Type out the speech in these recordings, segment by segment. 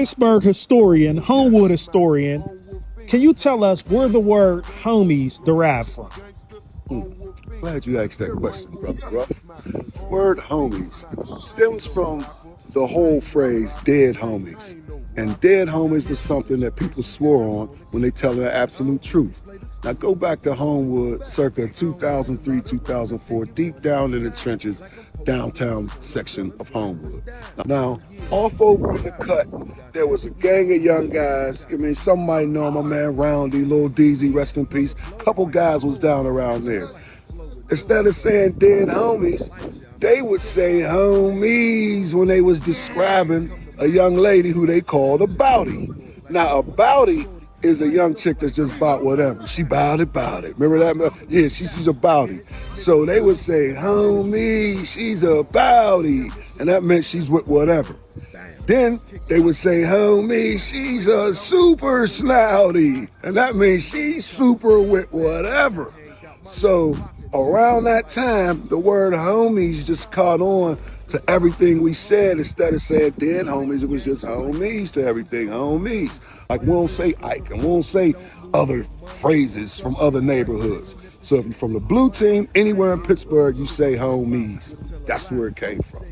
Pittsburgh historian, Homewood historian, can you tell us where the word homies derived from? Glad you asked that question, Brother Ruff. Word homies stems from the whole phrase dead homies. And dead homies was something that people swore on when they tell the absolute truth. Now go back to Homewood circa 2003, 2004, deep down in the trenches, downtown section of Homewood. Now, off over in the cut, there was a gang of young guys. I mean, some might know my man Roundy, Lil Deezy, rest in peace. Couple guys was down around there. Instead of saying dead homies, they would say homies when they was describing a young lady who they called a boutie. Now, a boutie is a young chick that's just about whatever. She bout it. Remember that? Yeah, she's a boutie. So they would say, homie, she's a boutie. And that meant she's with whatever. Then they would say, homie, she's a super snouty. And that means she's super with whatever. So around that time, the word homies just caught on to everything we said. Instead of saying dead homies, it was just homies to everything, homies. Like we don't say Ike and we don't say other phrases from other neighborhoods. So if you're from the blue team, anywhere in Pittsburgh, you say homies. That's where it came from.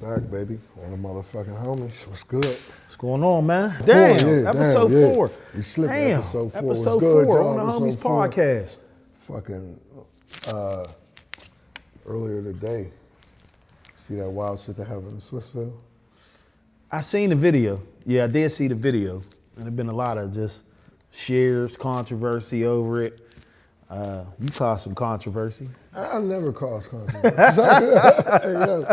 Back, baby, on the motherfucking homies. What's good? What's going on, man? Damn, episode 4. We slipped episode 4. Episode What's 4 good, on the Homies podcast. Fucking earlier today, see that wild shit that happened in Swissville? I seen the video. Yeah, I did see the video. And there's been a lot of just shares, controversy over it. You caused some controversy. I never caused controversy. Hey, yo.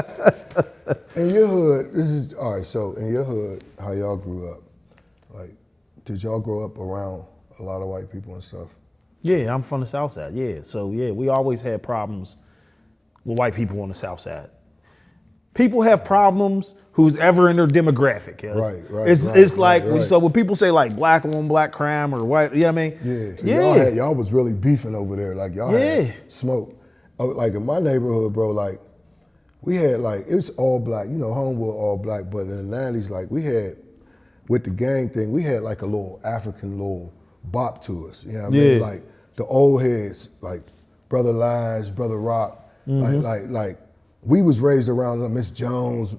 In your hood, this is, all right, so in your hood, how y'all grew up, like, did y'all grow up around a lot of white people and stuff? Yeah, I'm from the South Side, yeah. So, yeah, we always had problems with white people on the South Side. People have problems who's ever in their demographic. Yeah? Right. It's like, so when people say like black on black crime or white, you know what I mean? Yeah. So y'all was really beefing over there. Like y'all had smoke. Like in my neighborhood, bro, like we had like, it was all black, you know, Homewood all black, but in the 90s, like we had, with the gang thing, we had like a little African little bop to us. You know what I mean? Like the old heads, like Brother Lige, Brother Rock, like we was raised around Miss Jones,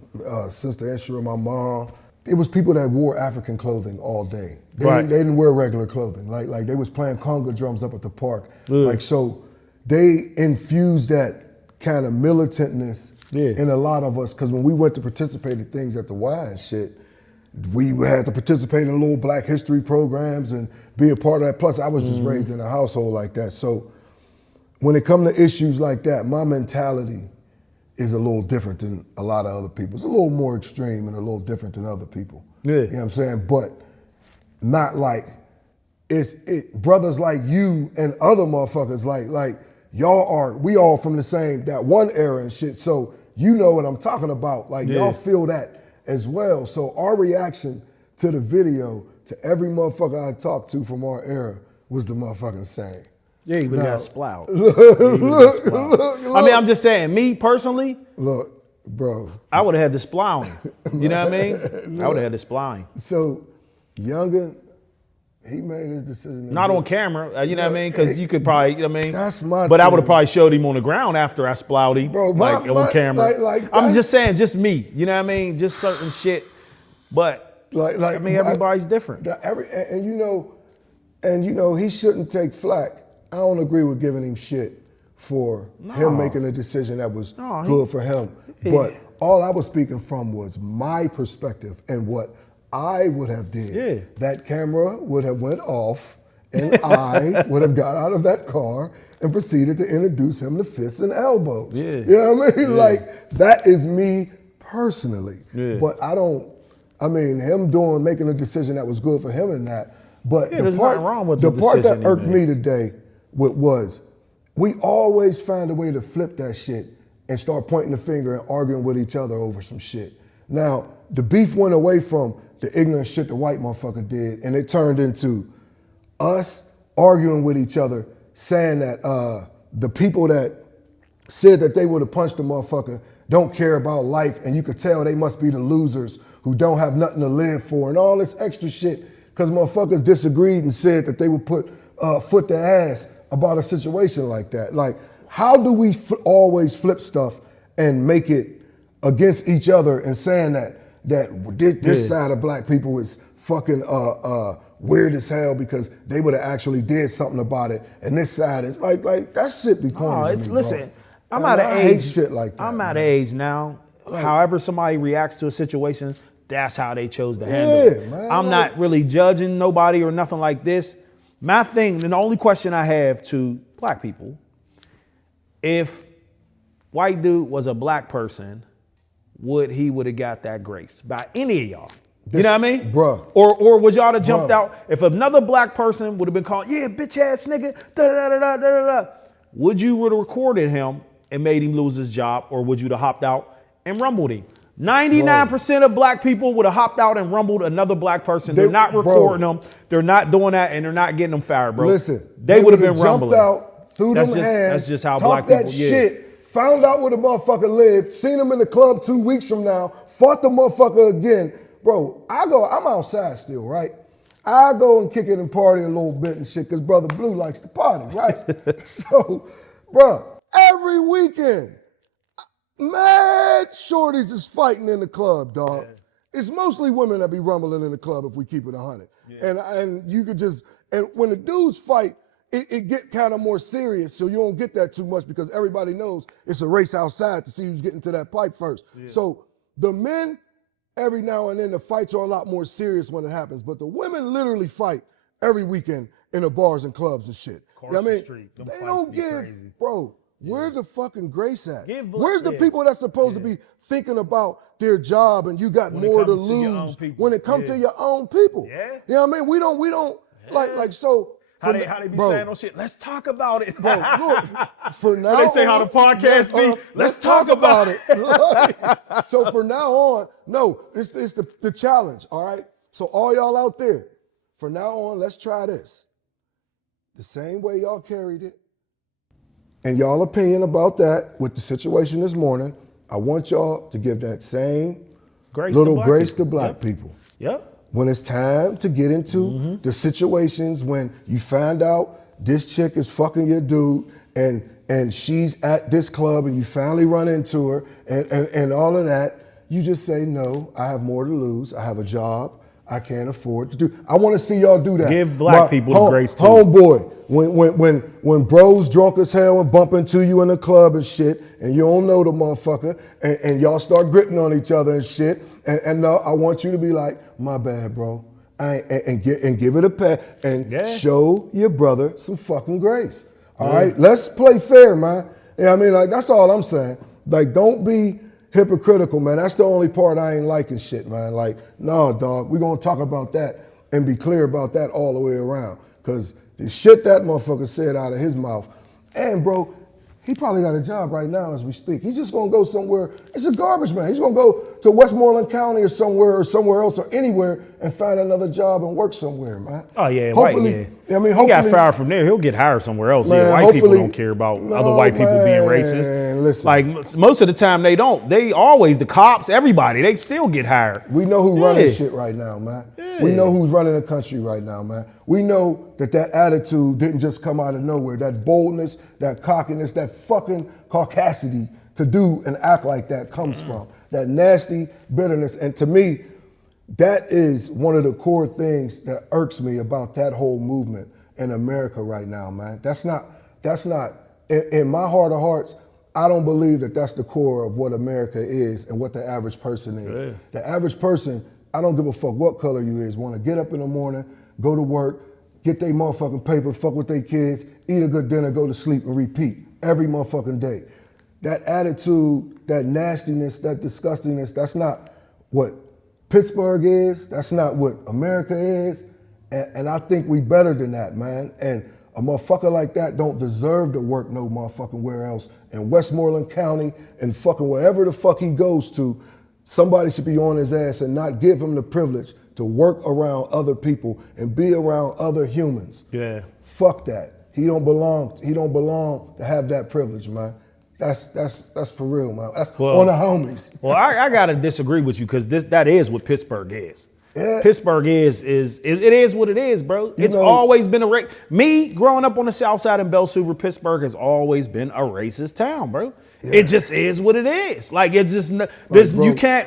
Sister Insura, my mom. It was people that wore African clothing all day. They didn't wear regular clothing. Like they was playing conga drums up at the park. Like so, they infused that kind of militantness in a lot of us. Because when we went to participate in things at the Y and shit, we had to participate in little Black history programs and be a part of that. Plus, I was just raised in a household like that. So when it comes to issues like that, my mentality is a little different than a lot of other people. It's a little more extreme and a little different than other people. You know what I'm saying? But not like, brothers like you and other motherfuckers like we all from the same, that one era and shit. So you know what I'm talking about. Like y'all feel that as well. So our reaction to the video, to every motherfucker I talked to from our era was the motherfucking same. Yeah, you got splout. Look. I mean, I'm just saying, me personally. Look, bro. I would have had the splouting. You know what I mean? I would have had the splouting. So, Youngin, he made his decision. Not on camera, you know what I mean? Because you could probably, you know what I mean? That's my But I would have probably showed him on the ground after I splouted him, bro, on camera. I'm just saying, just me. You know what I mean? Just certain shit. But, I mean, everybody's different. And you know, he shouldn't take flack. I don't agree with giving him shit for him making a decision that was good for him. But all I was speaking from was my perspective and what I would have did. That camera would have went off and I would have got out of that car and proceeded to introduce him to fists and elbows. You know what I mean? Like, that is me personally. But him making a decision that was good for him in that. But the part that irked me today was we always find a way to flip that shit and start pointing the finger and arguing with each other over some shit. Now, the beef went away from the ignorant shit the white motherfucker did, and it turned into, us arguing with each other, saying that the people that said that they would have punched the motherfucker don't care about life, and you could tell they must be the losers who don't have nothing to live for, and all this extra shit, because motherfuckers disagreed and said that they would put foot to ass about a situation like that. Like, how do we always flip stuff and make it against each other and saying that this side of black people is fucking weird as hell because they would have actually did something about it, and this side is like that shit be corny. No, to me, listen, bro. I'm Man, out of I age. hate shit like that. I'm out of man. age now. However somebody reacts to a situation, that's how they chose to handle it. Man, I'm not really judging nobody or nothing like this. My thing, and the only question I have to black people, if white dude was a black person, would have got that grace by any of y'all? You know what I mean? Bruh. Or would y'all have jumped out if another black person would have been called, yeah, bitch ass nigga, da da da da da da da. Would you would have recorded him and made him lose his job, or would you have hopped out and rumbled him? 99% of black people would have hopped out and rumbled another black person. They're not recording them. They're not doing that, and they're not getting them fired, bro. Listen, they would have been rumbling. Jumped out, threw them hands. That's just how black people. Talk that shit. Found out where the motherfucker lived. Seen him in the club 2 weeks from now. Fought the motherfucker again, bro. I'm outside still, right? I go and kick it and party a little bit and shit, because Brother Blue likes to party, right? So, bro, every weekend, mad shorties is fighting in the club, dog. Yeah. It's mostly women that be rumbling in the club if we keep it 100. Yeah. And you could just, and when the dudes fight, it get kind of more serious, so you don't get that too much because everybody knows it's a race outside to see who's getting to that pipe first. Yeah. So the men, every now and then, the fights are a lot more serious when it happens, but the women literally fight every weekend in the bars and clubs and shit. You know what I mean? Street, they don't give, crazy. Bro, where's the fucking grace at? Where's the people that's supposed to be thinking about their job and you got more to lose when it comes to your own people? Yeah. You know what I mean? We don't like so. How they be saying on shit? Let's talk about it. Bro, look, for now they say how the podcast be, let's talk about it. So for now on, no, it's the challenge, all right? So all y'all out there, from now on, let's try this. The same way y'all carried it, and y'all opinion about that with the situation this morning, I want y'all to give that same grace to black people. Yep. When it's time to get into the situations when you find out this chick is fucking your dude and she's at this club and you finally run into her and all of that, you just say, no, I have more to lose. I have a job I can't afford to do. I want to see y'all do that. Give black people the grace too. Homeboy, when bros drunk as hell and bump into you in the club and shit, and you don't know the motherfucker, and y'all start gripping on each other and shit, and no, I want you to be like, my bad, bro. And give it a pat and show your brother some fucking grace. All right? Let's play fair, man. You know what I mean? Like, that's all I'm saying. Like, don't be hypocritical, man. That's the only part I ain't liking shit, man. Like, no, dog, we're gonna talk about that and be clear about that all the way around. Cause the shit that motherfucker said out of his mouth, and bro, he probably got a job right now as we speak. He's just gonna go somewhere. It's a garbage man. He's gonna go to Westmoreland County or somewhere else or anywhere and find another job and work somewhere, man. Oh yeah, hopefully. I mean, he got fired from there. He'll get hired somewhere else. Man, white people don't care about other white people being racist. Listen, like most of the time they don't. They always, the cops, everybody, they still get hired. We know who's running shit right now, man. Yeah. We know who's running the country right now, man. We know that attitude didn't just come out of nowhere. That boldness, that cockiness, that fucking caucasity to do and act like that comes from. That nasty bitterness. And to me, that is one of the core things that irks me about that whole movement in America right now, man. That's not, in my heart of hearts, I don't believe that that's the core of what America is and what the average person is. Yeah. The average person, I don't give a fuck what color you is, want to get up in the morning, go to work, get their motherfucking paper, fuck with their kids, eat a good dinner, go to sleep and repeat every motherfucking day. That attitude, that nastiness, that disgustingness, that's not what Pittsburgh is. That's not what America is. And I think we better than that, man. And a motherfucker like that don't deserve to work no motherfucking where else. In Westmoreland County and fucking wherever the fuck he goes to, somebody should be on his ass and not give him the privilege to work around other people and be around other humans. Yeah. Fuck that. He don't belong to have that privilege, man. That's for real, man. That's on the homies. Well, I gotta disagree with you because that is what Pittsburgh is. Yeah. Pittsburgh is what it is, bro. It's always been a race. Me growing up on the South Side in Belsuver, Pittsburgh has always been a racist town, bro. Yeah. It just is what it is. Like it just you can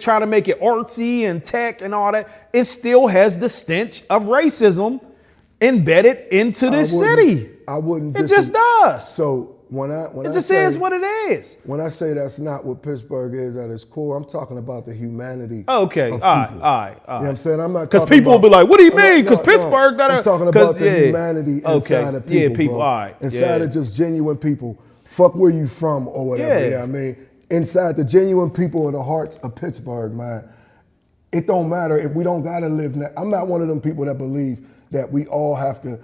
try to make it artsy and tech and all that. It still has the stench of racism embedded into this city. I wouldn't. It just does. So when it just is what it is. When I say that's not what Pittsburgh is at its core, I'm talking about the humanity. Okay, of all people. right. You know what I'm saying? I'm not because people will be like, "What do you mean?" Because Pittsburgh, I'm talking about the humanity inside of people. Yeah, people. Bro. All right, inside of just genuine people. Fuck where you from or whatever. Yeah. You know what I mean? Inside the genuine people of the hearts of Pittsburgh, man. It don't matter if we don't gotta live. I'm not one of them people that believe that we all have to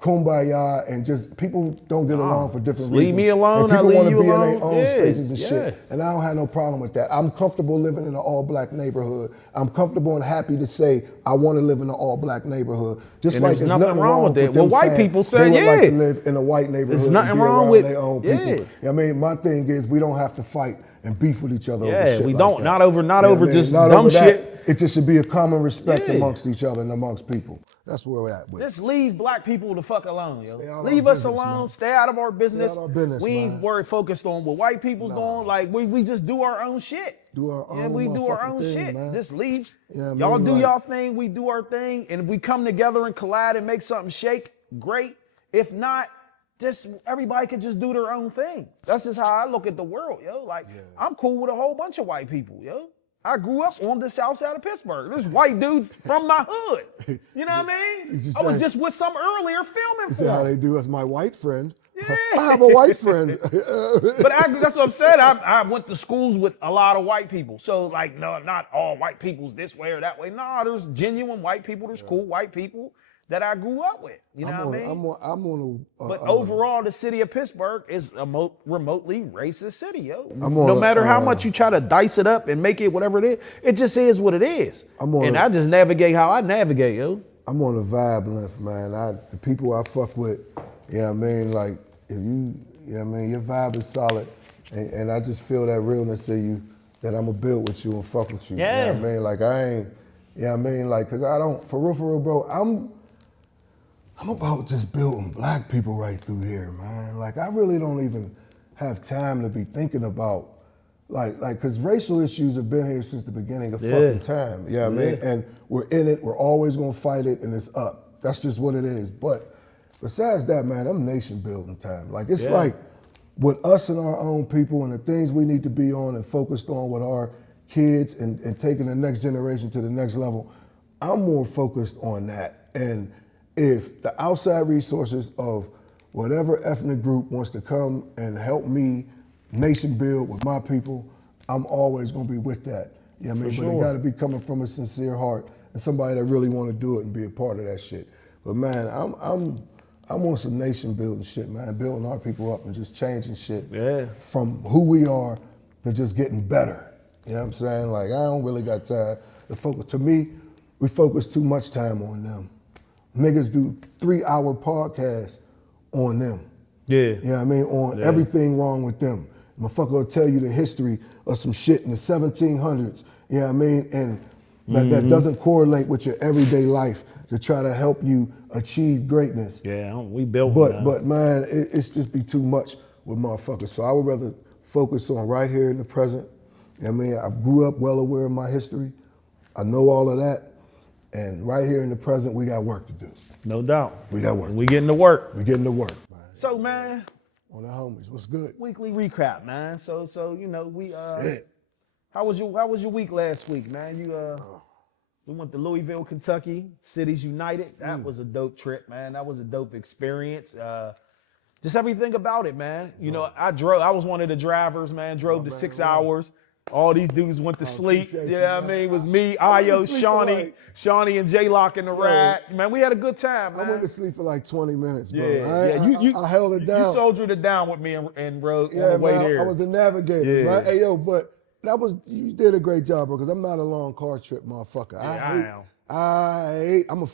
kumbaya and just people don't get along for different reasons. Leave me alone. And people want to be alone. in their own spaces and shit. And I don't have no problem with that. I'm comfortable living in an all-black neighborhood. I'm comfortable and happy to say I want to live in an all-black neighborhood. Just and like there's nothing wrong with it. Well, white people say, they would like to live in a white neighborhood. There's nothing and be wrong around with their own people. Yeah. You know what I mean, my thing is we don't have to fight and beef with each other over shit we like don't. that. Not over You know what I mean? just Not dumb over that. shit. It just should be a common respect amongst each other and amongst people. That's where we're at with it. Just leave black people the fuck alone, yo. Leave us alone. Man. Stay out of our business. Stay out of our business, we ain't worried focused on what white people's doing. Like we just do our own shit. Do our own. Yeah, we do our own thing, shit. Man. Just leave. Yeah, y'all do y'all thing. We do our thing, and if we come together and collide and make something shake, great. If not, just everybody can just do their own thing. That's just how I look at the world, yo. Like I'm cool with a whole bunch of white people, yo. I grew up on the south side of Pittsburgh. There's white dudes from my hood. You know what I mean? I was just with some earlier filming for them. How they do as my white friend. Yeah. I have a white friend. But that's what I'm saying. I went to schools with a lot of white people. So like, no, not all white people's this way or that way. No, there's genuine white people. There's cool white people that I grew up with. You know what I mean? But overall, the city of Pittsburgh is a remotely racist city, yo. No matter how much you try to dice it up and make it whatever it is, it just is what it is. I just navigate how I navigate, yo. I'm on a vibe length, man. The people I fuck with, you know what I mean? Like, if you know what I mean, your vibe is solid. And I just feel that realness in you, that I'm going to build with you and fuck with you. Yeah. You know what I mean? Like, I ain't, you know what I mean? Like, because I don't, for real, bro, I'm about just building black people right through here, man. Like, I really don't even have time to be thinking about, like, because racial issues have been here since the beginning of fucking time. You know what I mean? And we're in it, we're always gonna fight it, and it's up. That's just what it is. But besides that, man, I'm nation building time. Like, it's like with us and our own people and the things we need to be on and focused on with our kids and taking the next generation to the next level, I'm more focused on that. And if the outside resources of whatever ethnic group wants to come and help me nation build with my people, I'm always gonna be with that. You know what I mean? But it gotta be coming from a sincere heart and somebody that really wanna do it and be a part of that shit. But man, I'm on some nation building shit, man, building our people up and just changing shit from who we are to just getting better. You know what I'm saying? Like, I don't really got time to focus. To me, we focus too much time on them. Niggas do 3-hour podcasts on them. Yeah. You know what I mean? On everything wrong with them. Motherfucker will tell you the history of some shit in the 1700s. You know what I mean? And that doesn't correlate with your everyday life to try to help you achieve greatness. Yeah, we built But man, it's just be too much with motherfuckers. So I would rather focus on right here in the present. You know what I mean? I grew up well aware of my history. I know all of that. And right here in the present, we got work to do. No doubt. We got work. We getting to work. We getting to work, man. So, man. On the homies, what's good? Weekly recap, man. So you know, how was your week last week, man? We went to Louisville, Kentucky, Cities United. That was a dope trip, man. That was a dope experience. Just everything about it, man. You know, I was one of the drivers, man. Drove 6 hours. All these dudes went to sleep. You know what I mean? It was me, Ayo, Shawnee, and J-Lock in the ride. Man, we had a good time, man. I went to sleep for like 20 minutes, bro. I held it down. You soldiered it down with me and rode on the way there. I was the navigator, right? Hey, yo, but you did a great job, bro, because I'm not a long car trip motherfucker. Yeah, I'm a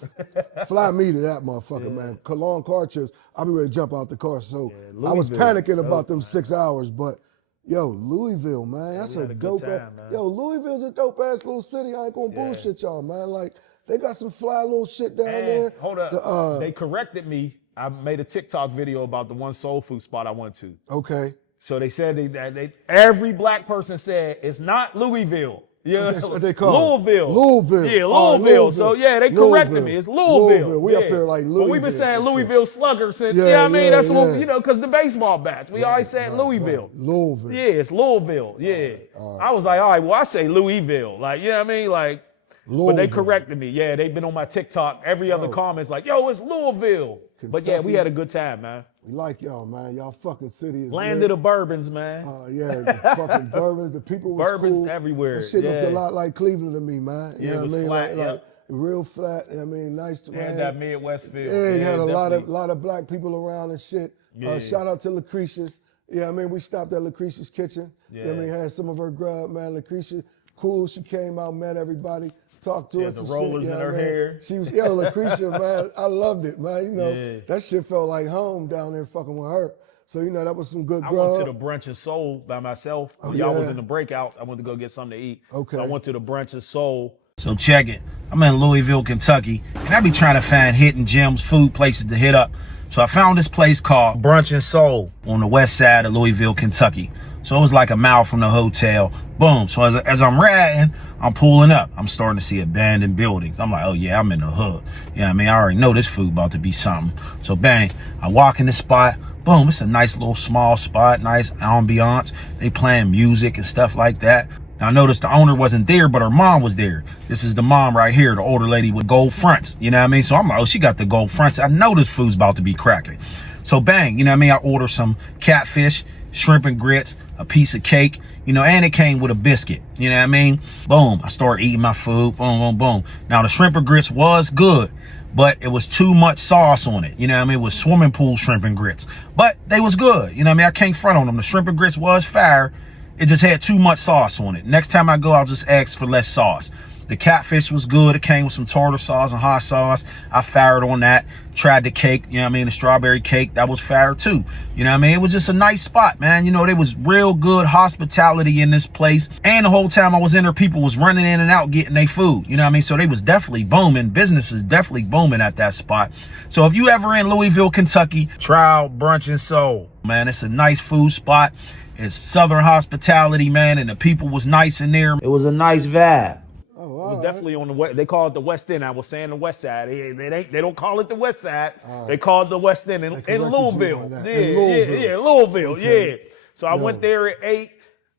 fly me to that motherfucker, man. Long car trips, I'll be ready to jump out the car. So I was Louisville, panicking about them man. 6 hours, but yo, Louisville, man, that's we a had a good dope time, man. Yo, Louisville's a dope ass little city. I ain't gonna bullshit y'all, man. Like they got some fly little shit down there. Hold up. They corrected me. I made a TikTok video about the one soul food spot I went to. Okay. So they said every black person said it's not Louisville. Yeah, That's what they call Louisville. Louisville. Yeah, Oh, Louisville. So yeah, they corrected me. It's Louisville. We up here like Louisville. But we've been saying Louisville Slugger since, Yeah, you know what I mean? yeah, That's what, yeah. you know, because the baseball bats. We always said Louisville. Right. Louisville. Yeah, it's Louisville. Yeah. I was like, all right, well, I say Louisville. Like, you know what I mean? Like, but they corrected me. Yeah, they've been on my TikTok. Every other comment's like, yo, it's Louisville. But yeah, we had a good time, man. We like y'all, man. Y'all fucking city is Land lit. of the bourbons, man. Yeah, the fucking bourbons. The people was Bourbons cool. everywhere. That shit looked Yeah. a lot like Cleveland to me, man. You Yeah, know it was what I mean? flat, like real flat. I mean, nice to And man. that Midwest feel. Yeah, you had a definitely. lot of black people around and shit. Yeah. Shout out to Lucretia's. Yeah, I mean, we stopped at Lucretia's kitchen. Yeah. You know what I mean, had some of her grub, man. Lucretia, cool. She came out, met everybody, talked to us. the and rollers shit, you in know her what I mean? hair. She was, Lucretia, man. I loved it, man. You know, Yeah. that shit felt like home down there fucking with her. So, you know, that was some good I grub. went to the Brunch and Soul by myself. Oh, Y'all was yeah. in the breakout. I went to go get something to eat. Okay. So I went to the Brunch and Soul. So check it. I'm in Louisville, Kentucky, and I be trying to find hidden gems, food places to hit up. So I found this place called Brunch and Soul on the west side of Louisville, Kentucky. So it was like a mile from the hotel. Boom. So as I'm riding, I'm pulling up. I'm starting to see abandoned buildings. I'm like, oh yeah, I'm in the hood. You know what I mean? I already know this food about to be something. So bang, I walk in the spot. Boom, it's a nice little small spot, nice ambiance. They playing music and stuff like that. Now I noticed the owner wasn't there, but her mom was there. This is the mom right here, the older lady with gold fronts. You know what I mean? So I'm like, oh, she got the gold fronts. I know this food's about to be cracking. So bang, you know what I mean? I order some catfish, shrimp and grits, a piece of cake, you know, and it came with a biscuit. You know what I mean? Boom, I start eating my food, boom, boom, boom. Now the shrimp and grits was good, but it was too much sauce on it. You know what I mean? It was swimming pool shrimp and grits, but they was good. You know what I mean? I can't front on them. The shrimp and grits was fire. It just had too much sauce on it. Next time I go, I'll just ask for less sauce. The catfish was good. It came with some tartar sauce and hot sauce. I fired on that. Tried the cake, you know what I mean? The strawberry cake, that was fire too. You know what I mean? It was just a nice spot, man. You know, there was real good hospitality in this place. And the whole time I was in there, people was running in and out getting their food. You know what I mean? So they was definitely booming. Business is definitely booming at that spot. So if you ever in Louisville, Kentucky, try out Brunch and Soul. Man, it's a nice food spot. It's Southern hospitality, man, and the people was nice in there. It was a nice vibe. Oh, It was definitely on the west. They call it the West End. I was saying the West Side. They don't call it the West Side. They call it the West End in corrected you Louisville. on that. Yeah, In Louisville. yeah, Louisville. Okay. Yeah. So I went there at 8.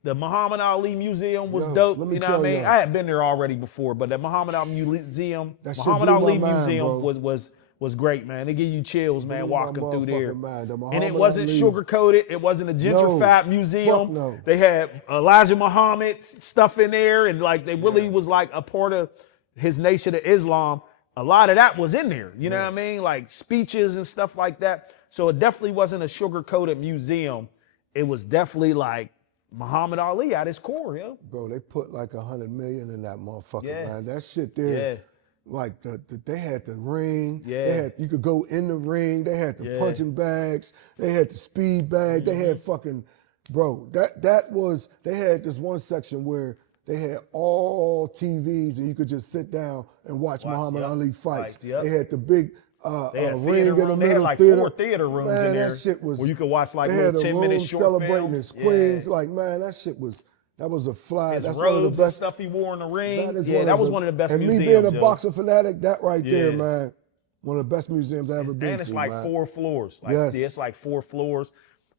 The Muhammad Ali Museum was Yo, dope. let me You know what I tell mean? y'all. I had been there already before, but the Muhammad Ali Museum, That shit Muhammad blew my Ali mind, Museum bro. was great, man. They give you chills, man, Blew my walking through there. motherfucking mind. The And it Muhammad wasn't Ali. sugar coated. It wasn't a gentrified museum. Fuck no. They had Elijah Muhammad stuff in there, and like they really was like a part of his Nation of Islam. A lot of that was in there. You know what I mean? Like speeches and stuff like that. So it definitely wasn't a sugar coated museum. It was definitely like Muhammad Ali at its core, yo. Bro, they put like 100 million in that motherfucker, Yeah. man. That shit there. Yeah. Like they had the ring. Yeah. They had, you could go in the ring. They had the Yeah. punching bags. They had the speed bag. They had fucking, bro. That was. They had this one section where they had all TVs and you could just sit down and watch Muhammad yep. Ali fights. Like, yep. They had the big They had ring theater in the room. They had middle. like theater. 4 theater rooms Man, in there that shit was. where you could watch like they little had a 10-minute room short celebrating films. his queens. Like, man, that shit was. That was a fly. His That's one of the robes and best stuff he wore in the ring. is Yeah, that was one of the best and museums. me being a yo. boxing fanatic, that right there, Yeah. man, one of the best museums I ever been to. And it's like man. 4 floors. Like, Yes. yeah, it's like 4 floors.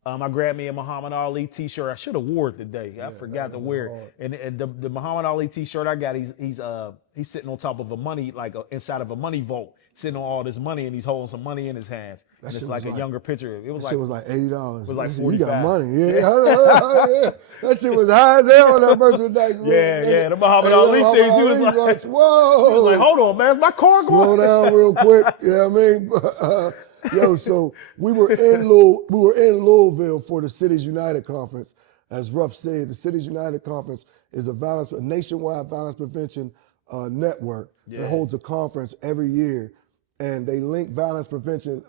I grabbed me a Muhammad Ali t-shirt. I should have wore it today. I forgot to wear it. And the Muhammad Ali t-shirt I got, he's sitting on top of a money, like inside of a money vault, sitting on all this money, and he's holding some money in his hands. And it's shit like was a younger picture. It was That like shit was like $80. was like You got 45. money, yeah. Yeah. That shit was high as hell on that merchandise. man. yeah, the Muhammad Ali things. He was like, whoa. he was like, hold on, man, is my car Slow going? down real quick. You know what I mean? Yo, so we were in Louisville for the Cities United conference, as Ruff said, the Cities United Conference is a nationwide violence prevention network that holds a conference every year, and they link violence prevention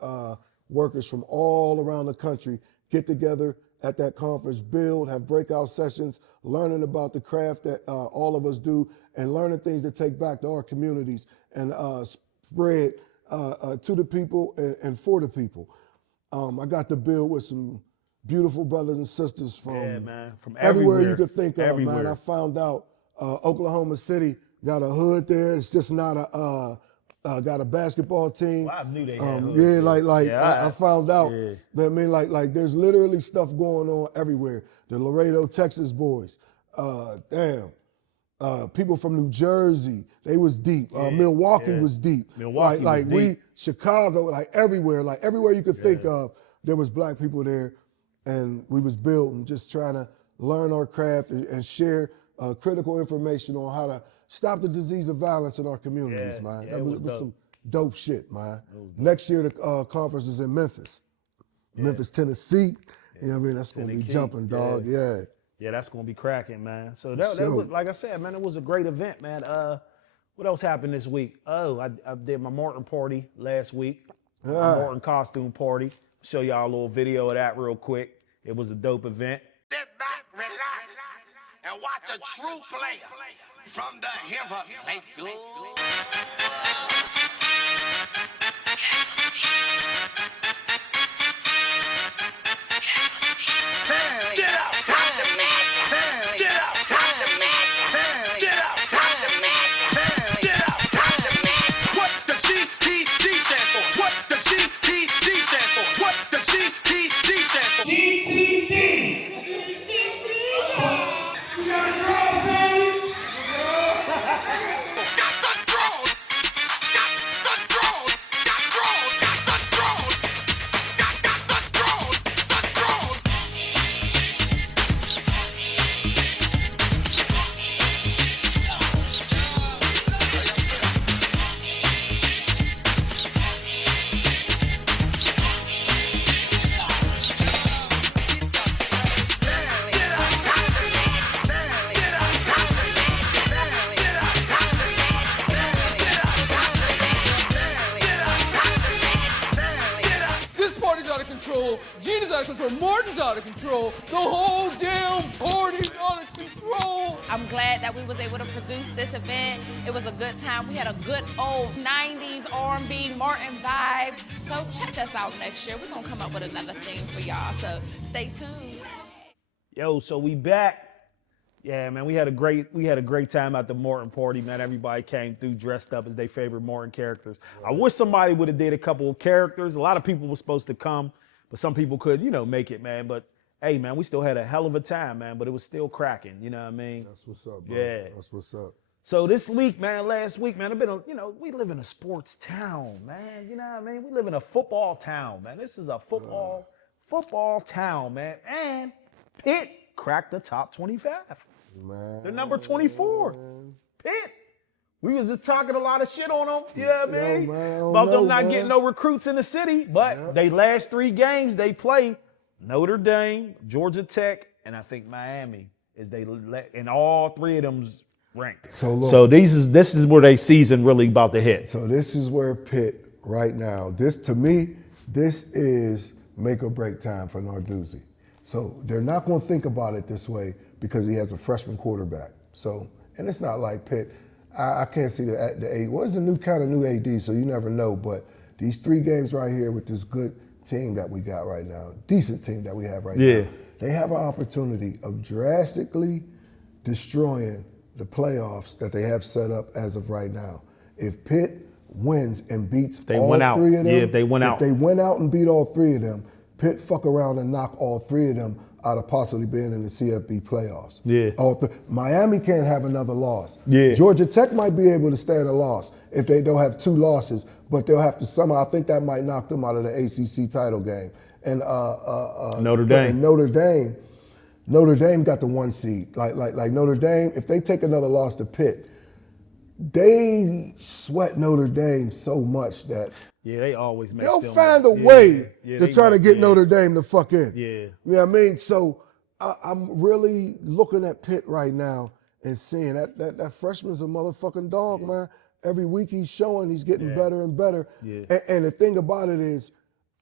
workers from all around the country, get together at that conference, build, have breakout sessions, learning about the craft that all of us do, and learning things to take back to our communities and spread to the people and for the people. I got to build with some beautiful brothers and sisters from, from everywhere you could think of, everywhere. man. I found out Oklahoma City got a hood there. It's just not got a basketball team. Well, I knew they had hoods, I found out that, I mean, like there's literally stuff going on everywhere. The Laredo, Texas boys, people from New Jersey, they was deep. Milwaukee was deep. Milwaukee was deep. Chicago, everywhere you could think of, there was black people there, and we was building, just trying to learn our craft and share critical information on how to stop the disease of violence in our communities, man. That was some dope shit, man. Next year, the conference is in Memphis. Memphis, Tennessee. You know what I mean? That's going to be jumping, dog. Yeah, that's going to be cracking, man. So that was, like I said, man, it was a great event, man. What else happened this week? Oh, I did my Martin party last week. My Martin costume party. Show y'all a little video of that real quick. It was a dope event. Sit back, relax, and watch a true player from the hip-hop. Get up, time to match. Get up, time to match. Get up, time to match. Get up, time to match. What does GTD stand for? What does GTD stand for? What does GTD stand for? GTD. You got a draw, Sammy? Got the drone. Got the drone. Got drone. Got the drone. Got the drone. The drone. This party's out of control. Gina's out of control. Martin's out of control. The whole damn party's out of control. I'm glad that we was able to produce this event. It was a good time. We had a good old 90s R&B Martin vibe. So check us out next year. We're gonna come up with another theme for y'all. So stay tuned. Yo, so we back. Yeah, man, we had a great time at the Morton party, man. Everybody came through dressed up as their favorite Morton characters. I wish somebody would have did a couple of characters. A lot of people were supposed to come, but some people could, make it, man. But hey, man, we still had a hell of a time, man. But it was still cracking. You know what I mean? that's what's up, bro. Yeah. That's what's up. So this week, man, last week, man, we live in a sports town, man. You know what I mean? We live in a football town, man. This is a football town, man. And Pitt cracked the top 25. Man. They're number 24. Pitt. We was just talking a lot of shit on them, you know what I mean? About them not getting no recruits in the city. But they last 3 games they play Notre Dame, Georgia Tech, and I think Miami and all 3 of them's ranked. So this is where they season really about to hit. So this is where Pitt right now. To me, this is make or break time for Narduzzi. So they're not going to think about it this way because he has a freshman quarterback. So, and it's not like Pitt. I can't see the AD. Well, it's a new AD, so you never know. But these 3 games right here with this good team that we got right now, decent team that we have right now, they have an opportunity of drastically destroying the playoffs that they have set up as of right now. If Pitt wins and beats all 3 of them, if they went out and beat all 3 of them, Pitt fuck around and knock all 3 of them out of possibly being in the CFB playoffs. Yeah. Miami can't have another loss. Yeah. Georgia Tech might be able to stand a loss if they don't have 2 losses, but they'll have to somehow. I think that might knock them out of the ACC title game. And Notre Dame. Notre Dame got the 1 seed. Like Notre Dame, if they take another loss to Pitt, they sweat Notre Dame so much that they always make they'll them. find a way to try to get yeah. Notre Dame to fuck in. Yeah. You know what I mean? So I'm really looking at Pitt right now and seeing that freshman's a motherfucking dog, man. Every week he's showing he's getting better and better. Yeah. And the thing about it is,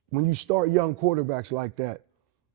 when you start young quarterbacks like that,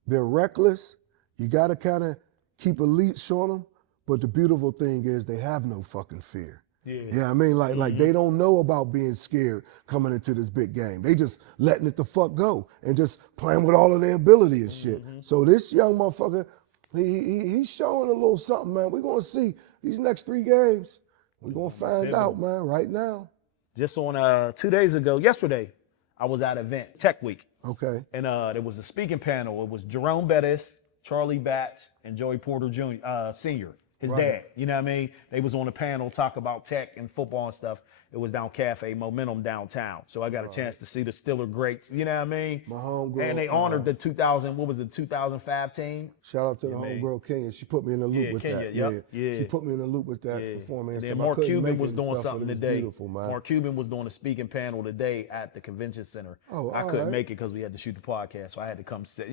they're reckless. You got to kind of keep a leash on them. But the beautiful thing is they have no fucking fear. Yeah, I mean, like they don't know about being scared coming into this big game. They just letting it the fuck go and just playing with all of their ability and shit. So this young motherfucker, he's showing a little something, man. We're gonna see these next 3 games. We're gonna find out, man, right now. Just on 2 days ago, yesterday, I was at an event, Tech Week. Okay. And there was a speaking panel. It was Jerome Bettis, Charlie Batch, and Joey Porter Jr., Sr., his dad. You know what I mean? They was on the panel talk about tech and football and stuff. It was down Cafe Momentum downtown. So I got a chance to see the Stiller greats. You know what I mean? My homegirl. And they honored the 2005 team? Shout out to the homegirl Kenya. She put me in the loop with Kenya, that. yeah. She put me in the loop with that performance. And then Mark Cuban was doing something today. Mark Cuban was doing a speaking panel today at the convention center. I couldn't make it because we had to shoot the podcast, so I had to come set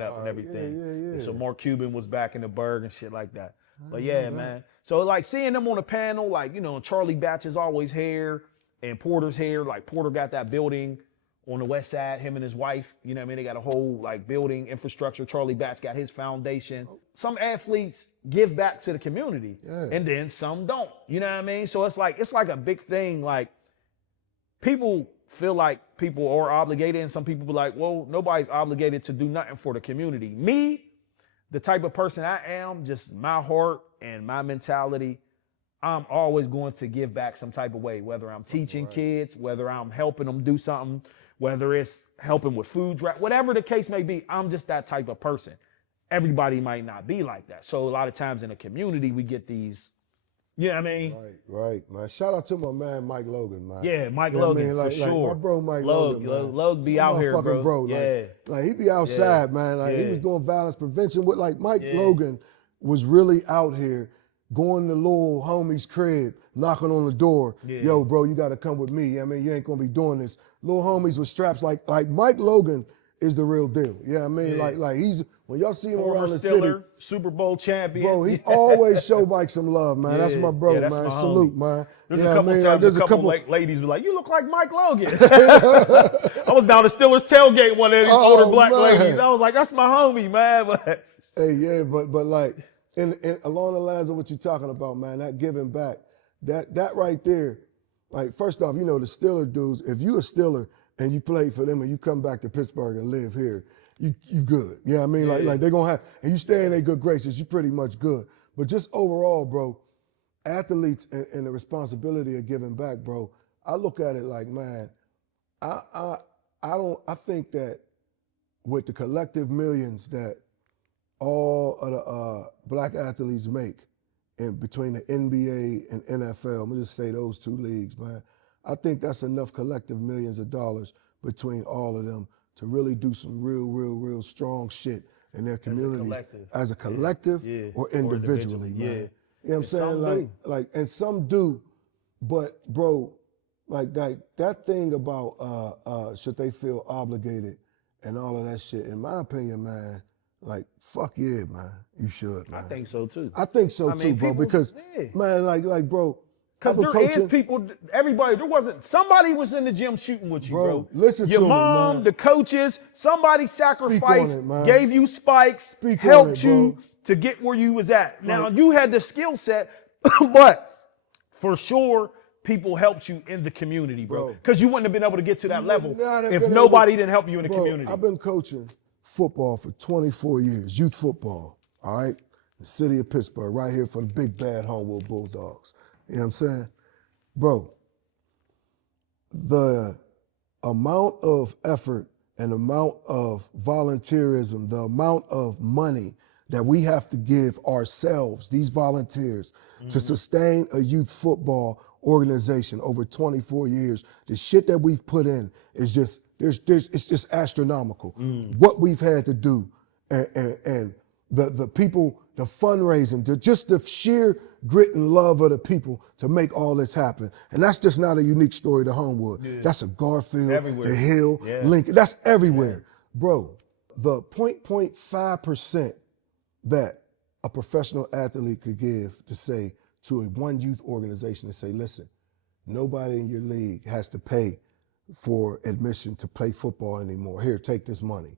up and everything. And so Mark Cuban was back in the Berg and shit like that. But yeah, man. So like seeing them on the panel, like, you know, Charlie Batch is always here and Porter's here. Like Porter got that building on the west side, him and his wife, you know what I mean? They got a whole like building infrastructure. Charlie Batch got his foundation. Some athletes give back to the community and then some don't, you know what I mean? So it's like a big thing. Like people feel like people are obligated and some people be like, well, nobody's obligated to do nothing for the community. Me, the type of person I am, just my heart and my mentality, I'm always going to give back some type of way, whether I'm teaching kids, whether I'm helping them do something, whether it's helping with food drive, whatever the case may be. I'm just that type of person. Everybody might not be like that. So a lot of times in the community, we get these, you know what I mean? Right, man. Shout out to my man, Mike Logan, man. Yeah, Mike Logan, for sure. My bro, Mike Logan, man. Lug be out here, bro. Like he be outside, man. Like he was doing violence prevention with Mike Logan was really out here going to little homie's crib, knocking on the door. Yo, bro, you got to come with me. I mean, you ain't going to be doing this. Little homies with straps like Mike Logan is the real deal. Yeah, I mean, like he's, when y'all see him around the city, Super Bowl champion. Bro, he always show Mike some love, man. That's my bro, man. Salute, man. There's a couple times a couple ladies were like, you look like Mike Logan. I was down the Steelers tailgate, one of these older black ladies. I was like, that's my homie, man. But hey, but like, in along the lines of what you're talking about, man, that giving back, that right there, like, first off, you know, the Steeler dudes, if you a Steeler and you play for them and you come back to Pittsburgh and live here, you good. You know what I mean? Like they're going to have, and you stay in their good graces, you pretty much good. But just overall, bro, athletes and the responsibility of giving back, bro, I look at it like, man, I think that with the collective millions that all of the black athletes make in between the NBA and NFL, I'm gonna just say those 2 leagues, man. I think that's enough collective millions of dollars between all of them to really do some real strong shit in their communities as a collective or individually, man. You know what I'm saying? Like, and some do, but bro, like that thing about should they feel obligated and all of that shit, in my opinion, man, like, fuck yeah, man. You should, man. I think so too. I think so too, bro. Because, man, like, bro. Because there is people, everybody, somebody was in the gym shooting with you, bro. Listen your to mom, me, man. the coaches, somebody sacrificed, gave you spikes, helped you to get where you was at. Now, you had the skill set, but for sure, people helped you in the community, bro. Because you wouldn't have been able to get to that level if nobody didn't help you in the community. I've been coaching football for 24 years, youth football, all right? The city of Pittsburgh, right here for the big bad Homewood Bulldogs. You know what I'm saying? Bro, the amount of effort and amount of volunteerism, the amount of money that we have to give ourselves, these volunteers, to sustain a youth football organization over 24 years, the shit that we've put in is just, it's just astronomical. What we've had to do and the people, the fundraising, just the sheer grit and love of the people to make all this happen. And that's just not a unique story to Homewood. That's a Garfield, the Hill, Lincoln, that's everywhere. Bro, the 0.5% that a professional athlete could give to say to one youth organization to say, listen, nobody in your league has to pay for admission to play football anymore. Here, take this money.